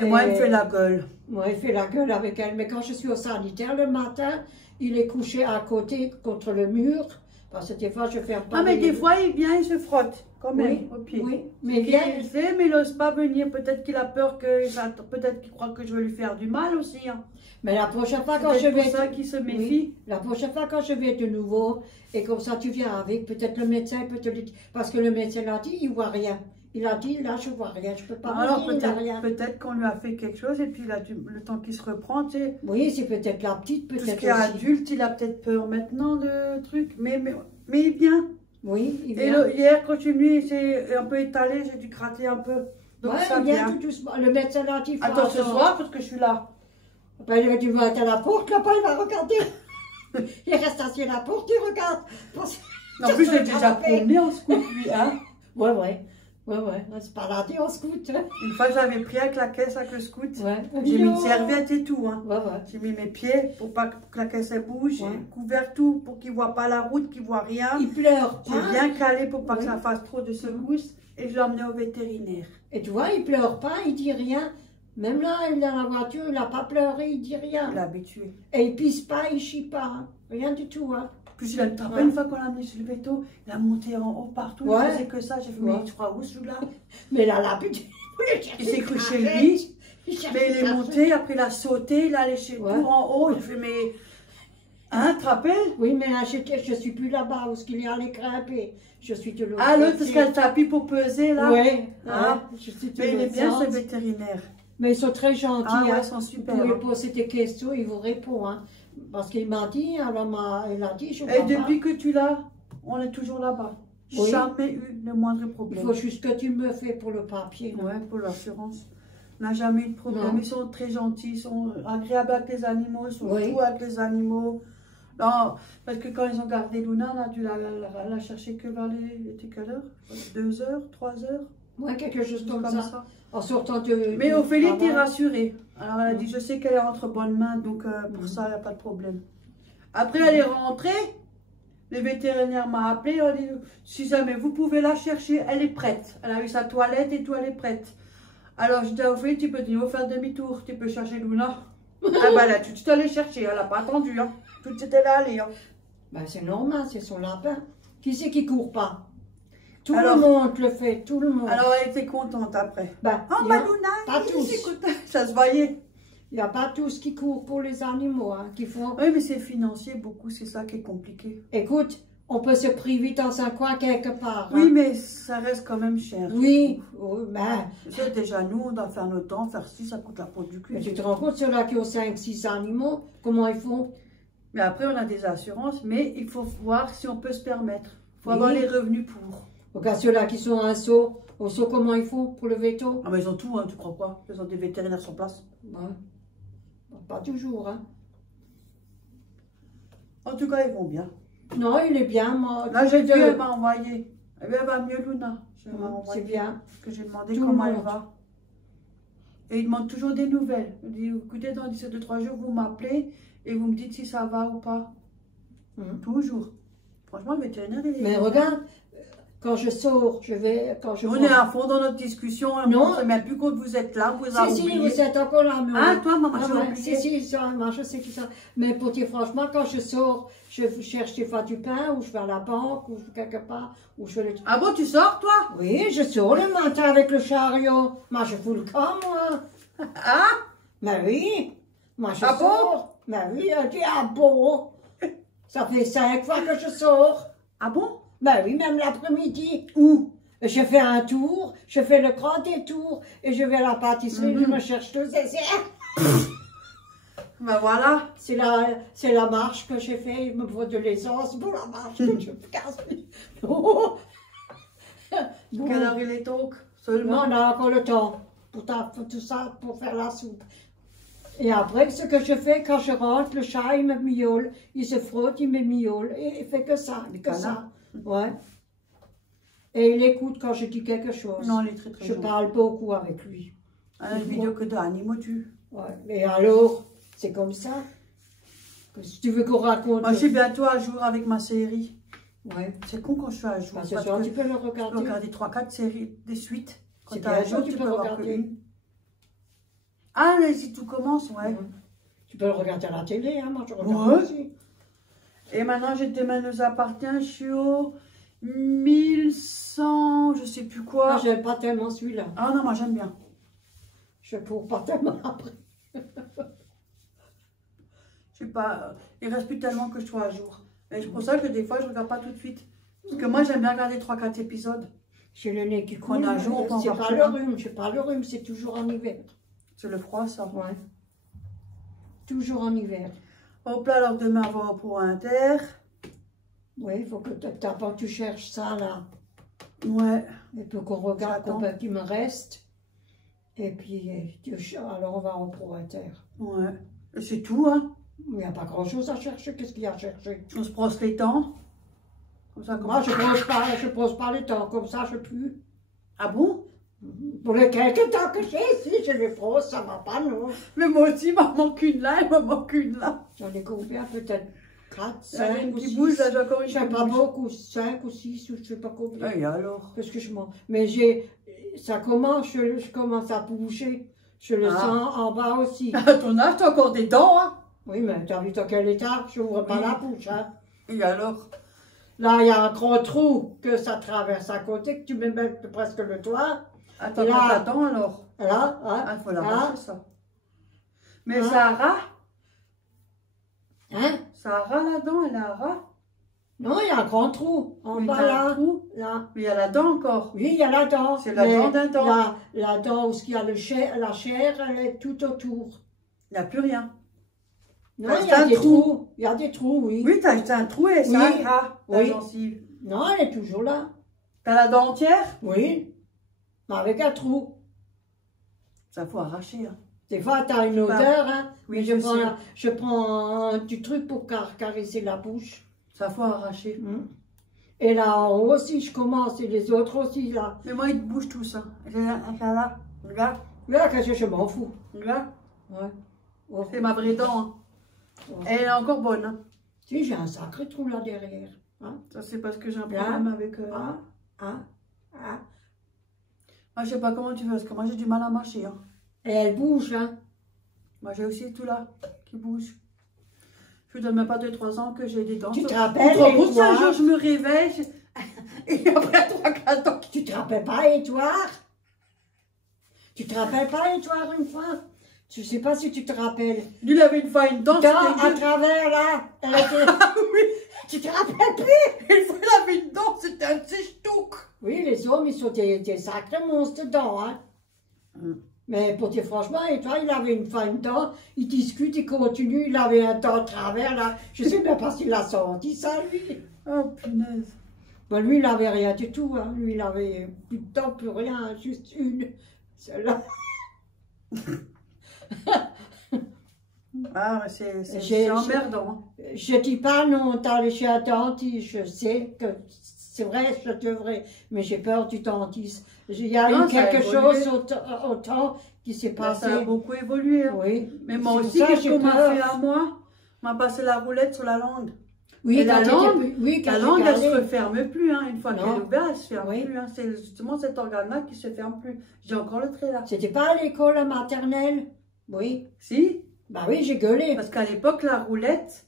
Et moi, il me fait la gueule. Moi, il fait la gueule avec elle. Mais quand je suis au sanitaire le matin, il est couché à côté contre le mur. Parce que des fois, je ferme pas. Ah, mais des fois, il vient, il se frotte, quand même, Oui, au pied. oui. Mais Mais bien. il sait, mais il n'ose pas venir. Peut-être qu'il a peur que... Peut-être qu'il croit que je vais lui faire du mal aussi. Hein. Mais la prochaine fois, C'est quand je peut-être vais. pour ça qu'il se méfie. Oui, la prochaine fois, quand je vais de nouveau, et comme ça, tu viens avec, peut-être le médecin peut te le dire. Parce que le médecin l'a dit, il ne voit rien. Il a dit, là, je ne vois rien, je ne peux pas Alors venir, il n'a rien. peut-être qu'on lui a fait quelque chose et puis il a le temps qu'il se reprend, tu sais. Oui, c'est peut-être la petite, Tout ce peut-être qui est aussi. adulte, il a peut-être peur maintenant de trucs. Mais il vient. Oui, il Et vient. hier, quand je suis venue, il s'est un peu étalé, j'ai dû gratter un peu. Donc Ouais, ça il vient vient. tout doucement. Le médecin l'a dit, Attends, ce soir, parce que je suis là. Ben, tu vas être à la porte, là-bas, il va regarder. Il reste assis à la porte, il regarde. En plus, je l'ai déjà promené en scout, lui, hein. Ouais, ouais. Ouais, ouais. On se baladait en scout. Hein. Une fois, j'avais pris avec la caisse avec le scout. Ouais. J'ai mis une serviette et tout, hein. Ouais, ouais. J'ai mis mes pieds pour pas que la caisse elle bouge. J'ai Ouais. couvert tout pour qu'il ne voit pas la route, qu'il ne voit rien. Il pleure J'ai pas. bien calé pour pas que Oui. ça fasse trop de secousses. Et je l'ai emmené au vétérinaire. Et tu vois, il pleure pas, il dit rien. Même là, il est dans la voiture, il n'a pas pleuré, il dit rien. Il est habitué. Et il pisse pas, il chie pas. Hein. Rien du tout. Hein. Puis il a tapé Ouais. une fois qu'on l'a amené sur le véto, il a monté en haut partout, Ouais. il faisait que ça. J'ai fait, Ouais. mais tu crois où celui-là? Mais là, l'habitude. Il s'est cru chez lui, mais il est monté, après il a sauté, il est allé chez Ouais. tout en haut. J'ai fait, mais. Hein, tu te rappelles? Oui, mais là, je suis plus là-bas où il est allé grimper. Je suis de l'autre Ah, l'autre, côté. parce qu'elle tapis pour peser là? Oui, Ah. je suis de Mais il est l'autre bien sens. ce vétérinaire. Mais ils sont très gentils. Ah ouais, hein. ils sont super. Vous lui Hein. posez des questions, il vous répond. Hein. Parce qu'il m'a dit, alors il a dit, je Et vois pas. depuis que tu l'as, on est toujours là-bas. Oui. Jamais eu le moindre Il problème. faut juste que tu me fais pour le papier. là. Ouais, pour l'assurance. On n'a jamais eu de problème. Non. Ils sont très gentils, ils sont agréables avec les animaux, ils sont Oui. tout avec les animaux. Non, parce que quand ils ont gardé Luna, on a dû la chercher que vers il était quelle heure? 2 heures, 3 heures? Ouais, quelque chose comme Comme ça. En sortant de. Mais du Ophélie était travail. rassurée. Alors elle a dit, je sais qu'elle est entre bonnes mains, donc pour ça, il n'y a pas de problème. Après, elle est rentrée. Le vétérinaire m'a appelé, il a dit, si jamais vous pouvez la chercher, elle est prête. Elle a eu sa toilette et tout, elle est prête. Alors je dis à Ophélie, tu peux faire demi-tour, tu peux chercher Luna. Ah bah là, tu t'es allé chercher, elle n'a pas attendu. Hein. Tout était là, allé. Hein. Ben, c'est normal, c'est son lapin. Qui c'est qui court pas? Tout Alors- le monde le fait, tout le monde. Alors elle était contente après. Ben, Oh il y ma a- Luna, pas il tous. est content. Ça se voyait. Il n'y a pas tous qui courent pour les animaux, hein, qui font. Oui, mais c'est financier beaucoup, c'est ça qui est compliqué. Écoute, on peut se priver dans un coin quelque part. hein. Oui, mais ça reste quand même cher. Oui, oui, ben, C'est déjà nous, on doit faire notre temps, faire ci, ça coûte la peau du cul. mais tu te rends compte, ceux-là qui ont 5-6 animaux, comment ils font? Mais après, on a des assurances, mais il faut voir si on peut se permettre. Il faut Oui. avoir les revenus pour. Regarde ceux-là qui sont un saut, au saut, comment ils font pour le veto? Ah, mais ils ont tout, hein, tu crois quoi? Ils ont des vétérinaires sur place. Ouais. Pas toujours, hein. En tout cas, ils vont bien. Non, il est bien, moi. Là, j'ai vu, deux. elle m'a envoyé. Eh bien, elle va mieux, Luna. Je m'a C'est envoyé. bien. Parce que j'ai demandé Tout le comment elle monde. va. Et il demande toujours des nouvelles. Il dit, écoutez, dans 2-3 jours, vous m'appelez et vous me dites si ça va ou pas. Toujours. Franchement, le vétérinaire, il est... Mais regarde, quand je sors, je vais, quand je On vois- est à fond dans notre discussion. Non. On ne sait même plus quand vous êtes là. Vous avez Si, si, oublié. vous êtes encore là. Mais Ah, toi, maman, Ah, tu ouais, as oublié. si, ça, moi, je sais que ça. Mais pour dire franchement, quand je sors, je cherche des fois du pain, ou je vais à la banque, ou je vais quelque part, ou je fais le... Ah bon, tu sors, toi? Oui, je sors le matin avec le chariot. Moi, je fous le camp, moi. Ah? Ben oui. Moi, je Ah bon? sors. Ben oui, elle dit, ah bon? Ça fait 5 fois que je sors. Ah bon? Ben oui, même l'après-midi. Où? Je fais un tour, je fais le grand détour et je vais à la pâtisserie, je me cherche tout. Ben voilà. C'est la marche que j'ai fait, il me faut de l'essence pour la marche que je casse. Oh. Quelle heure il est donc? Non, Seulement. on a encore le temps pour tout ça, pour faire la soupe. Et après, ce que je fais, quand je rentre, le chat, il me miaule, il se frotte, il me miaule, et il fait que ça, que ça. Ouais. Et il écoute quand je dis quelque chose. Non, il est très Je gentil. parle beaucoup avec lui. Ah, une vidéo que d'animaux tu. Ouais. Et alors, c'est comme ça. Que si tu veux qu'on raconte. Moi, je suis bientôt à jour avec ma série. Ouais. C'est con quand je suis à jour. Parce que parce toi, que tu peux le tu peux regarder. regarder 3-4 séries des suites. Quand C'est t'es à bien, jour, tu tu peux peux voir regarder. qu'une. Ah, mais si tout commence, ouais. Ouais. Tu peux le regarder à la télé, hein. Moi, je regarde Ouais. aussi. Et maintenant, j'étais Demain nous appartient, je suis au 1100, je sais plus quoi. Moi, j'aime pas tellement celui-là. Ah non, moi j'aime bien. Je cours pas tellement après. Je sais pas, il reste plus tellement que je sois à jour. Et c'est pour ça que des fois, je regarde pas tout de suite. Parce que moi, j'aime bien regarder 3-4 épisodes. J'ai le nez qui Qu'on coule. a un jour, on peut en C'est voir pas plein. le rhume, c'est pas le rhume, c'est toujours en hiver. C'est le froid, ça. Ouais. Toujours en hiver. Hop là, alors demain, on va pour Inter. Oui, il faut que d'abord tu cherches ça là. Ouais. Et puis qu'on regarde J'attends. combien il me reste. Et puis, alors on va en Pro Inter. Ouais. Et c'est tout, hein. Il n'y a pas grand chose à chercher. Qu'est-ce qu'il y a à chercher? On se brosse les dents. Comme ça, Moi, je pose pas les temps. Comme ça, je pue. Ah bon? Pour les quelques temps que j'ai ici, je les pose, ça va pas, non. Mais moi aussi, il m'en manque une là, il m'en manque une là. J'en ai combien? Peut-être 4, Il y en a 5 une ou qui 6. bouge, là, j'ai encore une Je qui sais pas bouge. beaucoup, 5 ou 6, ou je sais pas combien. Et alors? Parce que je m'en... Mais ça commence, je commence à bouger. Je le Ah. sens en bas aussi. À ton âge, t'as encore des dents, hein? Oui, mais t'as vu dans quel état? Je n'ouvre pas Oui. la bouche, hein. Et alors? Là, il y a un gros trou que ça traverse à côté, que tu mets même presque le toit. Attends, Là. t'attends alors. Là, hein. Ah, il faut la Là. passer, ça. Mais Ah. ça a ras? Hein? Ça a ras là-dedans, elle a ras? Non, il y a un grand trou. En Oui, bas, t'as un là. trou. Là. Mais il y a la dent encore. Oui, il y a la dent. C'est la mais dent d'un dent. La dent où il y a la chair, elle est tout autour. Il n'y a plus rien. Non, T'as il y a un des trou. trous. Il y a des trous, oui. Oui, t'as un trou et ça Oui. a ras, ta Oui. gencive. Non, elle est toujours là. T'as la dent entière? Oui. Mais avec un trou. Ça faut arracher, hein. Des fois, tu as une Pas- odeur, hein. Oui, Mais je sais. je prends du truc pour caresser la bouche. Ça faut arracher. Et là, en haut aussi, je commence. Et les autres aussi, là. Mais moi, ils bougent tout ça. Là, regarde, Là, qu'est-ce que je m'en fous. regarde. Ouais. Oh. C'est ma vraie dent, hein. Oh. Elle est encore bonne, hein. Si, j'ai un sacré trou là derrière. Ça, c'est parce que j'ai un Là. problème avec... Ah, ah, ah. Moi, je sais pas comment tu fais, parce que moi, j'ai du mal à marcher, hein. Et elle bouge, hein. Moi, j'ai aussi tout là, qui bouge. Je ne donne même pas 2-3 ans que j'ai des dents. Tu te Tu rappelles, te rends les compte, un doigts jour, je me réveille, et après 3-4 ans. Tu te rappelles pas, Étoile? Tu te rappelles pas, Étoile, une fois? Je sais pas si tu te rappelles. Lui, il avait une fois une dent, Dans, c'était à vieux. travers, là. Elle était... Ah oui, Tu te rappelles plus? une fois, il avait une dent, c'était un petit ch'touk. Oui, les hommes, ils sont des sacrés monstres dedans, hein. Mais pour dire franchement, Étoile, il avait une fois une dent, il discute, il continue, il avait un dent à travers, là. Je sais même pas s'il a senti ça, lui. Oh, punaise. Bon, lui, il avait rien du tout, hein. Lui, il avait plus de dents, plus rien, juste une. Celle-là. Ah, mais c'est J'ai- emmerdant. Je dis pas non, t'allais chez un dentiste, je sais que c'est vrai, je devrais, mais j'ai peur du dentiste. Il y a Non, eu ça a quelque évolué. chose au temps qui s'est Ça a passé. beaucoup évolué. Hein. Oui. Mais moi C'est pour aussi, ça que qu'est-ce j'ai qu'on m'a peur. fait à moi? On m'a passé la roulette sur la langue. Oui, Et la quand t'étais langue, plus- oui, quand La j'ai langue, elle se gardé. referme plus. Hein. Une fois Non. qu'elle est ouverte, elle se ferme Oui. plus. Hein. C'est justement cet organe-là qui se ferme plus. J'ai encore le trait là. C'était pas à l'école maternelle? Oui. Si? Bah oui, j'ai gueulé. Parce qu'à l'époque, la roulette,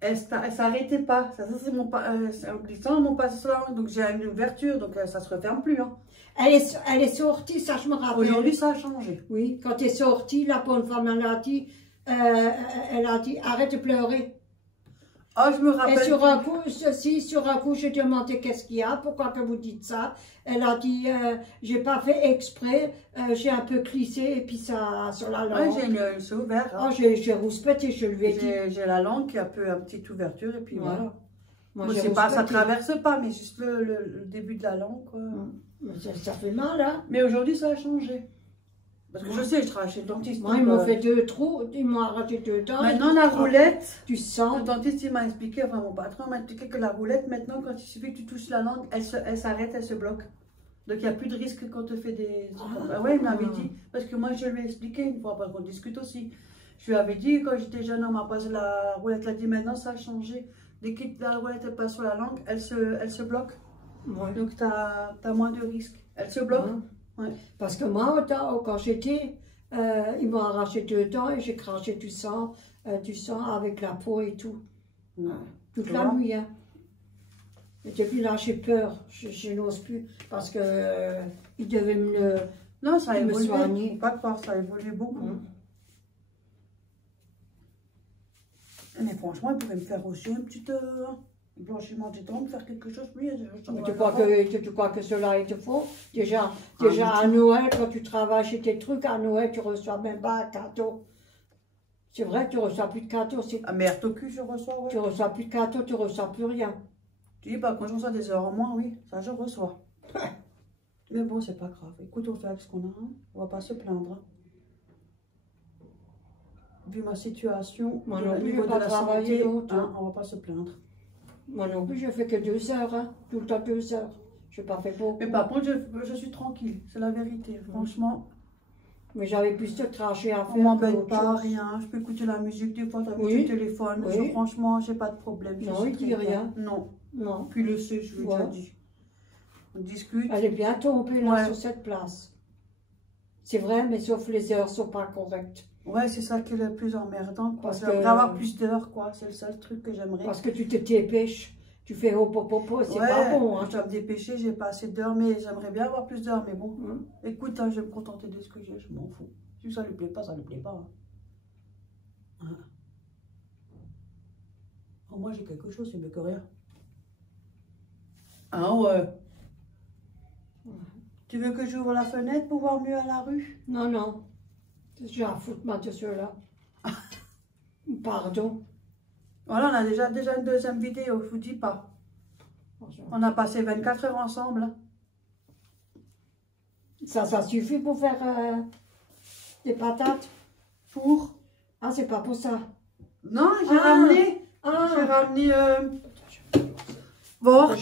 elle s'arrêtait pas. Ça c'est mon en glissant, mon passé sur la langue. Donc j'ai une ouverture, donc ça se referme plus. Hein. Elle est sortie, ça je me rappelle. Aujourd'hui, ça a changé. Oui, quand elle est sortie, la bonne femme, elle a dit, arrête de pleurer. Ah, je me Et rappelle. sur un coup, j'ai demandé qu'est-ce qu'il y a, pourquoi que vous dites ça. Elle a dit, j'ai pas fait exprès, j'ai un peu glissé et puis ça, sur la langue. Ouais, j'ai c'est ouvert. Oh, j'ai rouspété, je lui ai dit. J'ai la langue qui a un peu une petite ouverture et puis voilà. Moi, C'est pas, ça traverse pas, mais juste le début de la langue, quoi. Mais ça fait mal, hein. Mais aujourd'hui, ça a changé. Parce que je sais, je travaille chez le dentiste. Moi, ils m'ont fait 2 trous, ils m'ont arraché 2 dents. Maintenant, la roulette, du sang. le dentiste, il m'a expliqué, enfin mon patron m'a expliqué que la roulette, maintenant, quand il suffit que tu touches la langue, elle s'arrête, elle se bloque. Donc, il n'y a plus de risque quand on te fait des... Ah ouais, il m'avait dit. Parce que moi, je lui ai expliqué une fois, parce qu'on discute aussi. Je lui avais dit, quand j'étais jeune, on m'a passé la roulette, elle a dit, maintenant, ça a changé. Dès que la roulette elle passe sur la langue, elle se bloque. Ouais. Donc, tu as moins de risques. Elle se bloque. Ouais. Parce que moi, quand j'étais, ils m'ont arraché 2 dents et j'ai craché du sang avec la peau et tout. Ouais. Toute la nuit. Hein. Et depuis là, j'ai peur. Je n'ose plus parce que ils devaient Non, ça a évolué. soigner. Faut pas croire, ça a évolué beaucoup. Mais franchement, il pourrait me faire aussi un petit blanchiment des dents, me faire quelque chose. Lui, tu crois que cela est faux? Déjà à Noël, quand tu travailles chez tes trucs, à Noël, tu reçois même pas un cadeau. C'est vrai, tu reçois plus de cadeaux. À merde au cul, je reçois, ouais. Tu reçois plus de cadeaux, tu reçois plus rien. Tu dis, quand je reçois des heures en moins, oui, ça je reçois. Mais bon, c'est pas grave. Écoute, on fait avec ce qu'on a, hein. On va pas se plaindre. Hein. Vu ma situation, moi non plus, niveau de la santé, hein, on va pas se plaindre. Moi non plus, je fais que 2 heures, hein, tout le temps 2 heures. Je n'ai pas fait beaucoup. Mais par contre, je suis tranquille, c'est la vérité, franchement. Mais j'avais plus de trachées à faire. On m'embête pas, rien. Je peux écouter la musique, des fois, t'as le téléphone. Oui. Franchement, j'ai pas de problème. Non, il dit rien. Non. Non. Puis le sait, je lui ai déjà dit. On discute. Elle est bien tombée là sur cette place. C'est vrai, mais sauf les heures sont pas correctes. Ouais, c'est ça qui est le plus emmerdant, quoi. J'aimerais avoir plus d'heures, quoi. C'est le seul truc que j'aimerais. Parce que tu te dépêches, tu fais hop, c'est pas bon. Hein. Je dois me dépêcher, j'ai pas assez d'heures, mais j'aimerais bien avoir plus d'heures. Mais bon, écoute, hein, je vais me contenter de ce que j'ai, je m'en fous. Si ça lui plaît pas, ça lui plaît pas. Hein. Oh, moi, j'ai quelque chose, c'est mieux que rien. Ah ouais. Tu veux que j'ouvre la fenêtre pour voir mieux à la rue? Non, non. J'ai à foutre moi de ceux-là. Pardon. Voilà, on a déjà une deuxième vidéo, je vous dis pas. On a passé 24 heures ensemble. Hein. Ça suffit pour faire des patates? Pour? Ah, c'est pas pour ça. Non, j'ai ramené. J'ai ramené.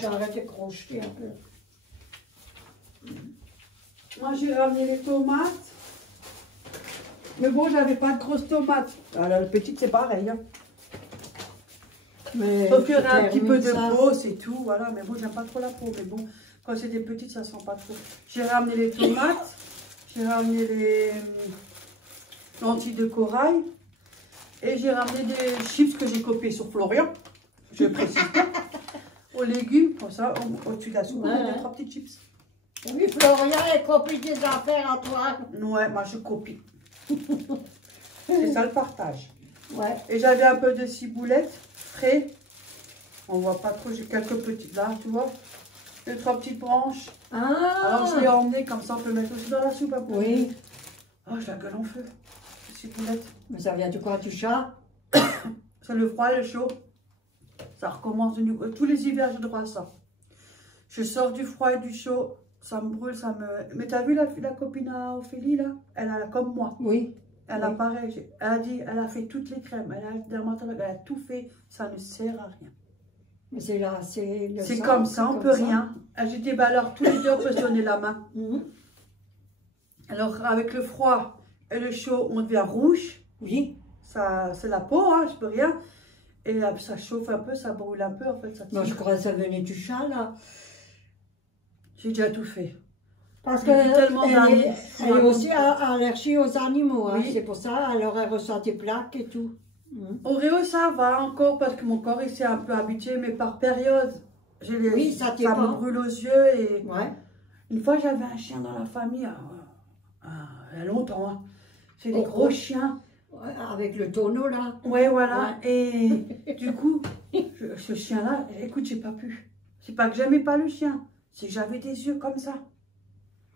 J'arrête de crocheter un peu. Moi, j'ai ramené les tomates. Mais bon, j'avais pas de grosses tomates. Alors, les petites, c'est pareil. Hein. Sauf qu'il y en a un petit peu de peau, c'est tout. Voilà. Mais bon, j'aime pas trop la peau. Mais bon, quand c'est des petites, ça sent pas trop. J'ai ramené les tomates. J'ai ramené les lentilles de corail. Et j'ai ramené des chips que j'ai copiés sur Florian. Je précise pas. Aux légumes, comme ça, au-dessus de la soupe, on a 3 petites chips. Oui, Florian, elle copie des affaires à toi. Ouais, moi je copie. C'est ça le partage. Ouais. Et j'avais un peu de ciboulette frais. On voit pas trop, j'ai quelques petites là, tu vois. 2-3 petites branches. Alors je l'ai emmené, comme ça on peut mettre aussi dans la soupe. Oui. Oh, je la gueule en feu. Ciboulette. Mais ça vient de quoi, du chat? C'est le froid et le chaud. Ça recommence de nouveau. Tous les hivers, j'ai droit à ça. Je sors du froid et du chaud. Ça me brûle, ça me... Mais t'as vu la copine à Ophélie, là? Elle a comme moi. Oui. Elle a pareil. Elle a dit, elle a fait toutes les crèmes. Elle a tout fait. Ça ne sert à rien. Mais c'est là, c'est le C'est comme ça, on peut rien. J'ai dit, bah alors, tous les deux, on peut se donner la main. Alors, avec le froid et le chaud, on devient rouge. Oui. Ça, c'est la peau, hein, je peux rien. Et ça chauffe un peu, ça brûle un peu, en fait. Ça Moi, je crois que ça venait du chat, là. J'ai déjà tout fait. Parce qu'elle est aussi allergique aux animaux. Hein. Oui. C'est pour ça, alors elle ressent des plaques et tout. Oreo, ça va encore parce que mon corps il s'est un peu habitué, mais par période, ça me brûle aux yeux et Une fois, j'avais un chien dans la famille, il y a longtemps. Hein. C'est des gros chiens. Ouais, avec le tonneau là. Ouais, voilà. Ouais. Et du coup, ce chien-là, écoute, j'ai pas pu. C'est pas que j'aimais pas le chien, c'est que j'avais des yeux comme ça.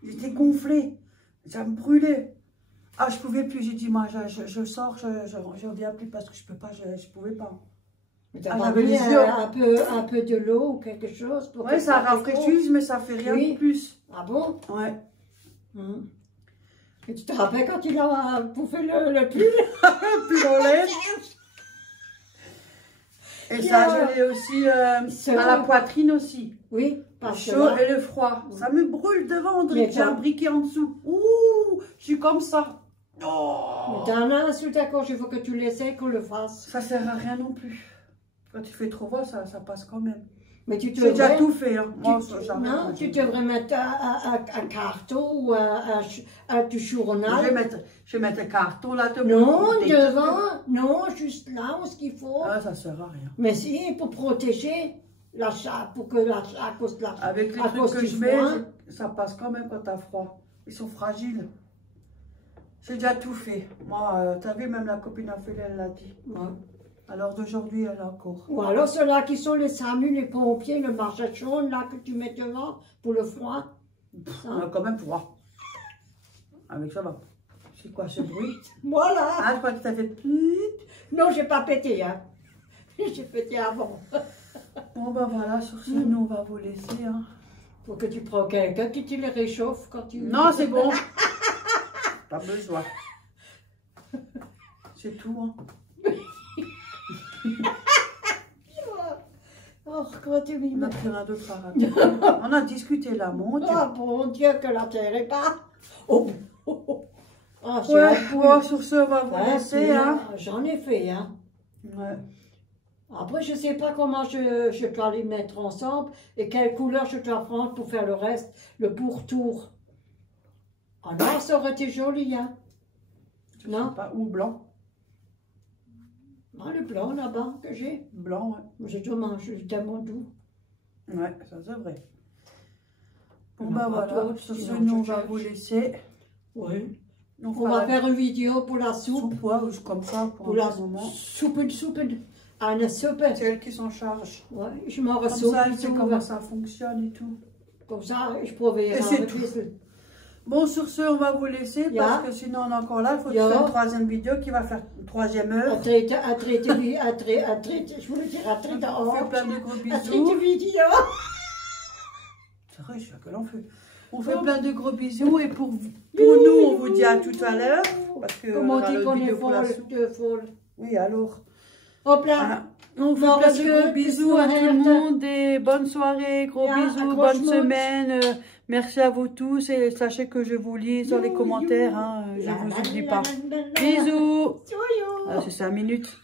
J'étais gonflée, ça me brûlait. Ah, je pouvais plus. J'ai dit, moi, je sors, je reviens plus parce que je peux pas, je pouvais pas. Mais t'as pas mis un peu de l'eau ou quelque chose pour ouais, ça rafraîchit, mais ça fait rien de plus. Ah bon? Ouais. Et tu te rappelles quand il a bouffé le pull? Le pull au lait. Et ça, je l'ai aussi à la poitrine aussi. Oui, le chaud et le froid. Ça me brûle devant, on dirait que j'ai un briquet en dessous. Ouh, je suis comme ça. Oh. Mais t'en as sous ta gorge, il faut que tu l'essayes qu'on le fasse. Ça sert à rien non plus. Quand tu fais trop froid, ça passe quand même. Mais tu j'ai déjà tout fait. Hein. Moi, non, tu devrais mettre un carton ou du journal. Je vais mettre un carton là. Non, devant. Non, juste là où ce qu'il faut. Ah, ça sert à rien. Mais si, pour protéger la chatte, pour que la chatte, avec les trucs que je mets, ça passe quand même quand t'as froid. Ils sont fragiles. J'ai déjà tout fait. Moi, t'as vu, même la copine a fait, elle l'a dit. Ouais. Alors d'aujourd'hui, elle a encore. Ou alors ceux-là qui sont les SAMU, les pompiers, le marché jaune, là que tu mets devant pour le froid. On a quand même froid. Avec ça va. C'est quoi ce bruit? Voilà. Ah, je crois que ça fait... Non, j'ai pas pété, hein. J'ai pété avant. Bon, ben voilà, sur ce, nous, on va vous laisser. Hein. Faut que tu prends quelqu'un qui te les réchauffe quand tu... Non, c'est bon. Pas besoin. C'est tout, hein. Oh, quand tu on a plus rien d'autre à raconter. On a discuté là, mon Dieu. Oh, bon Dieu, que la terre est pas. Oh, oh, oh. Oh, ouais, sur ce, on va vous laisser. Hein. J'en ai fait, hein. Ouais. Après, je ne sais pas comment je dois les mettre ensemble et quelle couleur je dois prendre pour faire le reste, le pourtour. Ah non, ça aurait été joli, hein. Je non sais pas, ou blanc. Ah, le blanc là-bas que j'ai. Blanc, ouais. J'ai dommage, c'est tellement doux. Ouais, ça c'est vrai. Bon, bah voilà, sur ce, nous, on va vous laisser. Oui. On va faire une vidéo pour la soupe. Soupe, ouais, comme ça, pour la soupe. Ah, une soupe. C'est elle qui s'en charge. Ouais, je m'en ressens. Comme ça, elle sait comment ça fonctionne et tout. Comme ça, je pourrais... Et c'est tout. Bon, sur ce, on va vous laisser parce que sinon on est encore là. Il faut faire une troisième vidéo qui va faire une troisième heure. Je voulais dire, à traiter. On fait plein de gros bisous. C'est vrai, je suis à quel en feu. On fait plein de gros bisous et pour nous, on vous dit à tout à l'heure. Parce que comment on dit qu'on est folle. Oui, alors. Hop là. On fait plein de gros bisous à tout le monde et bonne soirée, gros bisous, bonne semaine. Merci à vous tous et sachez que je vous lis dans les commentaires, hein, je ne vous oublie pas. Bisous. C'est 5 minutes.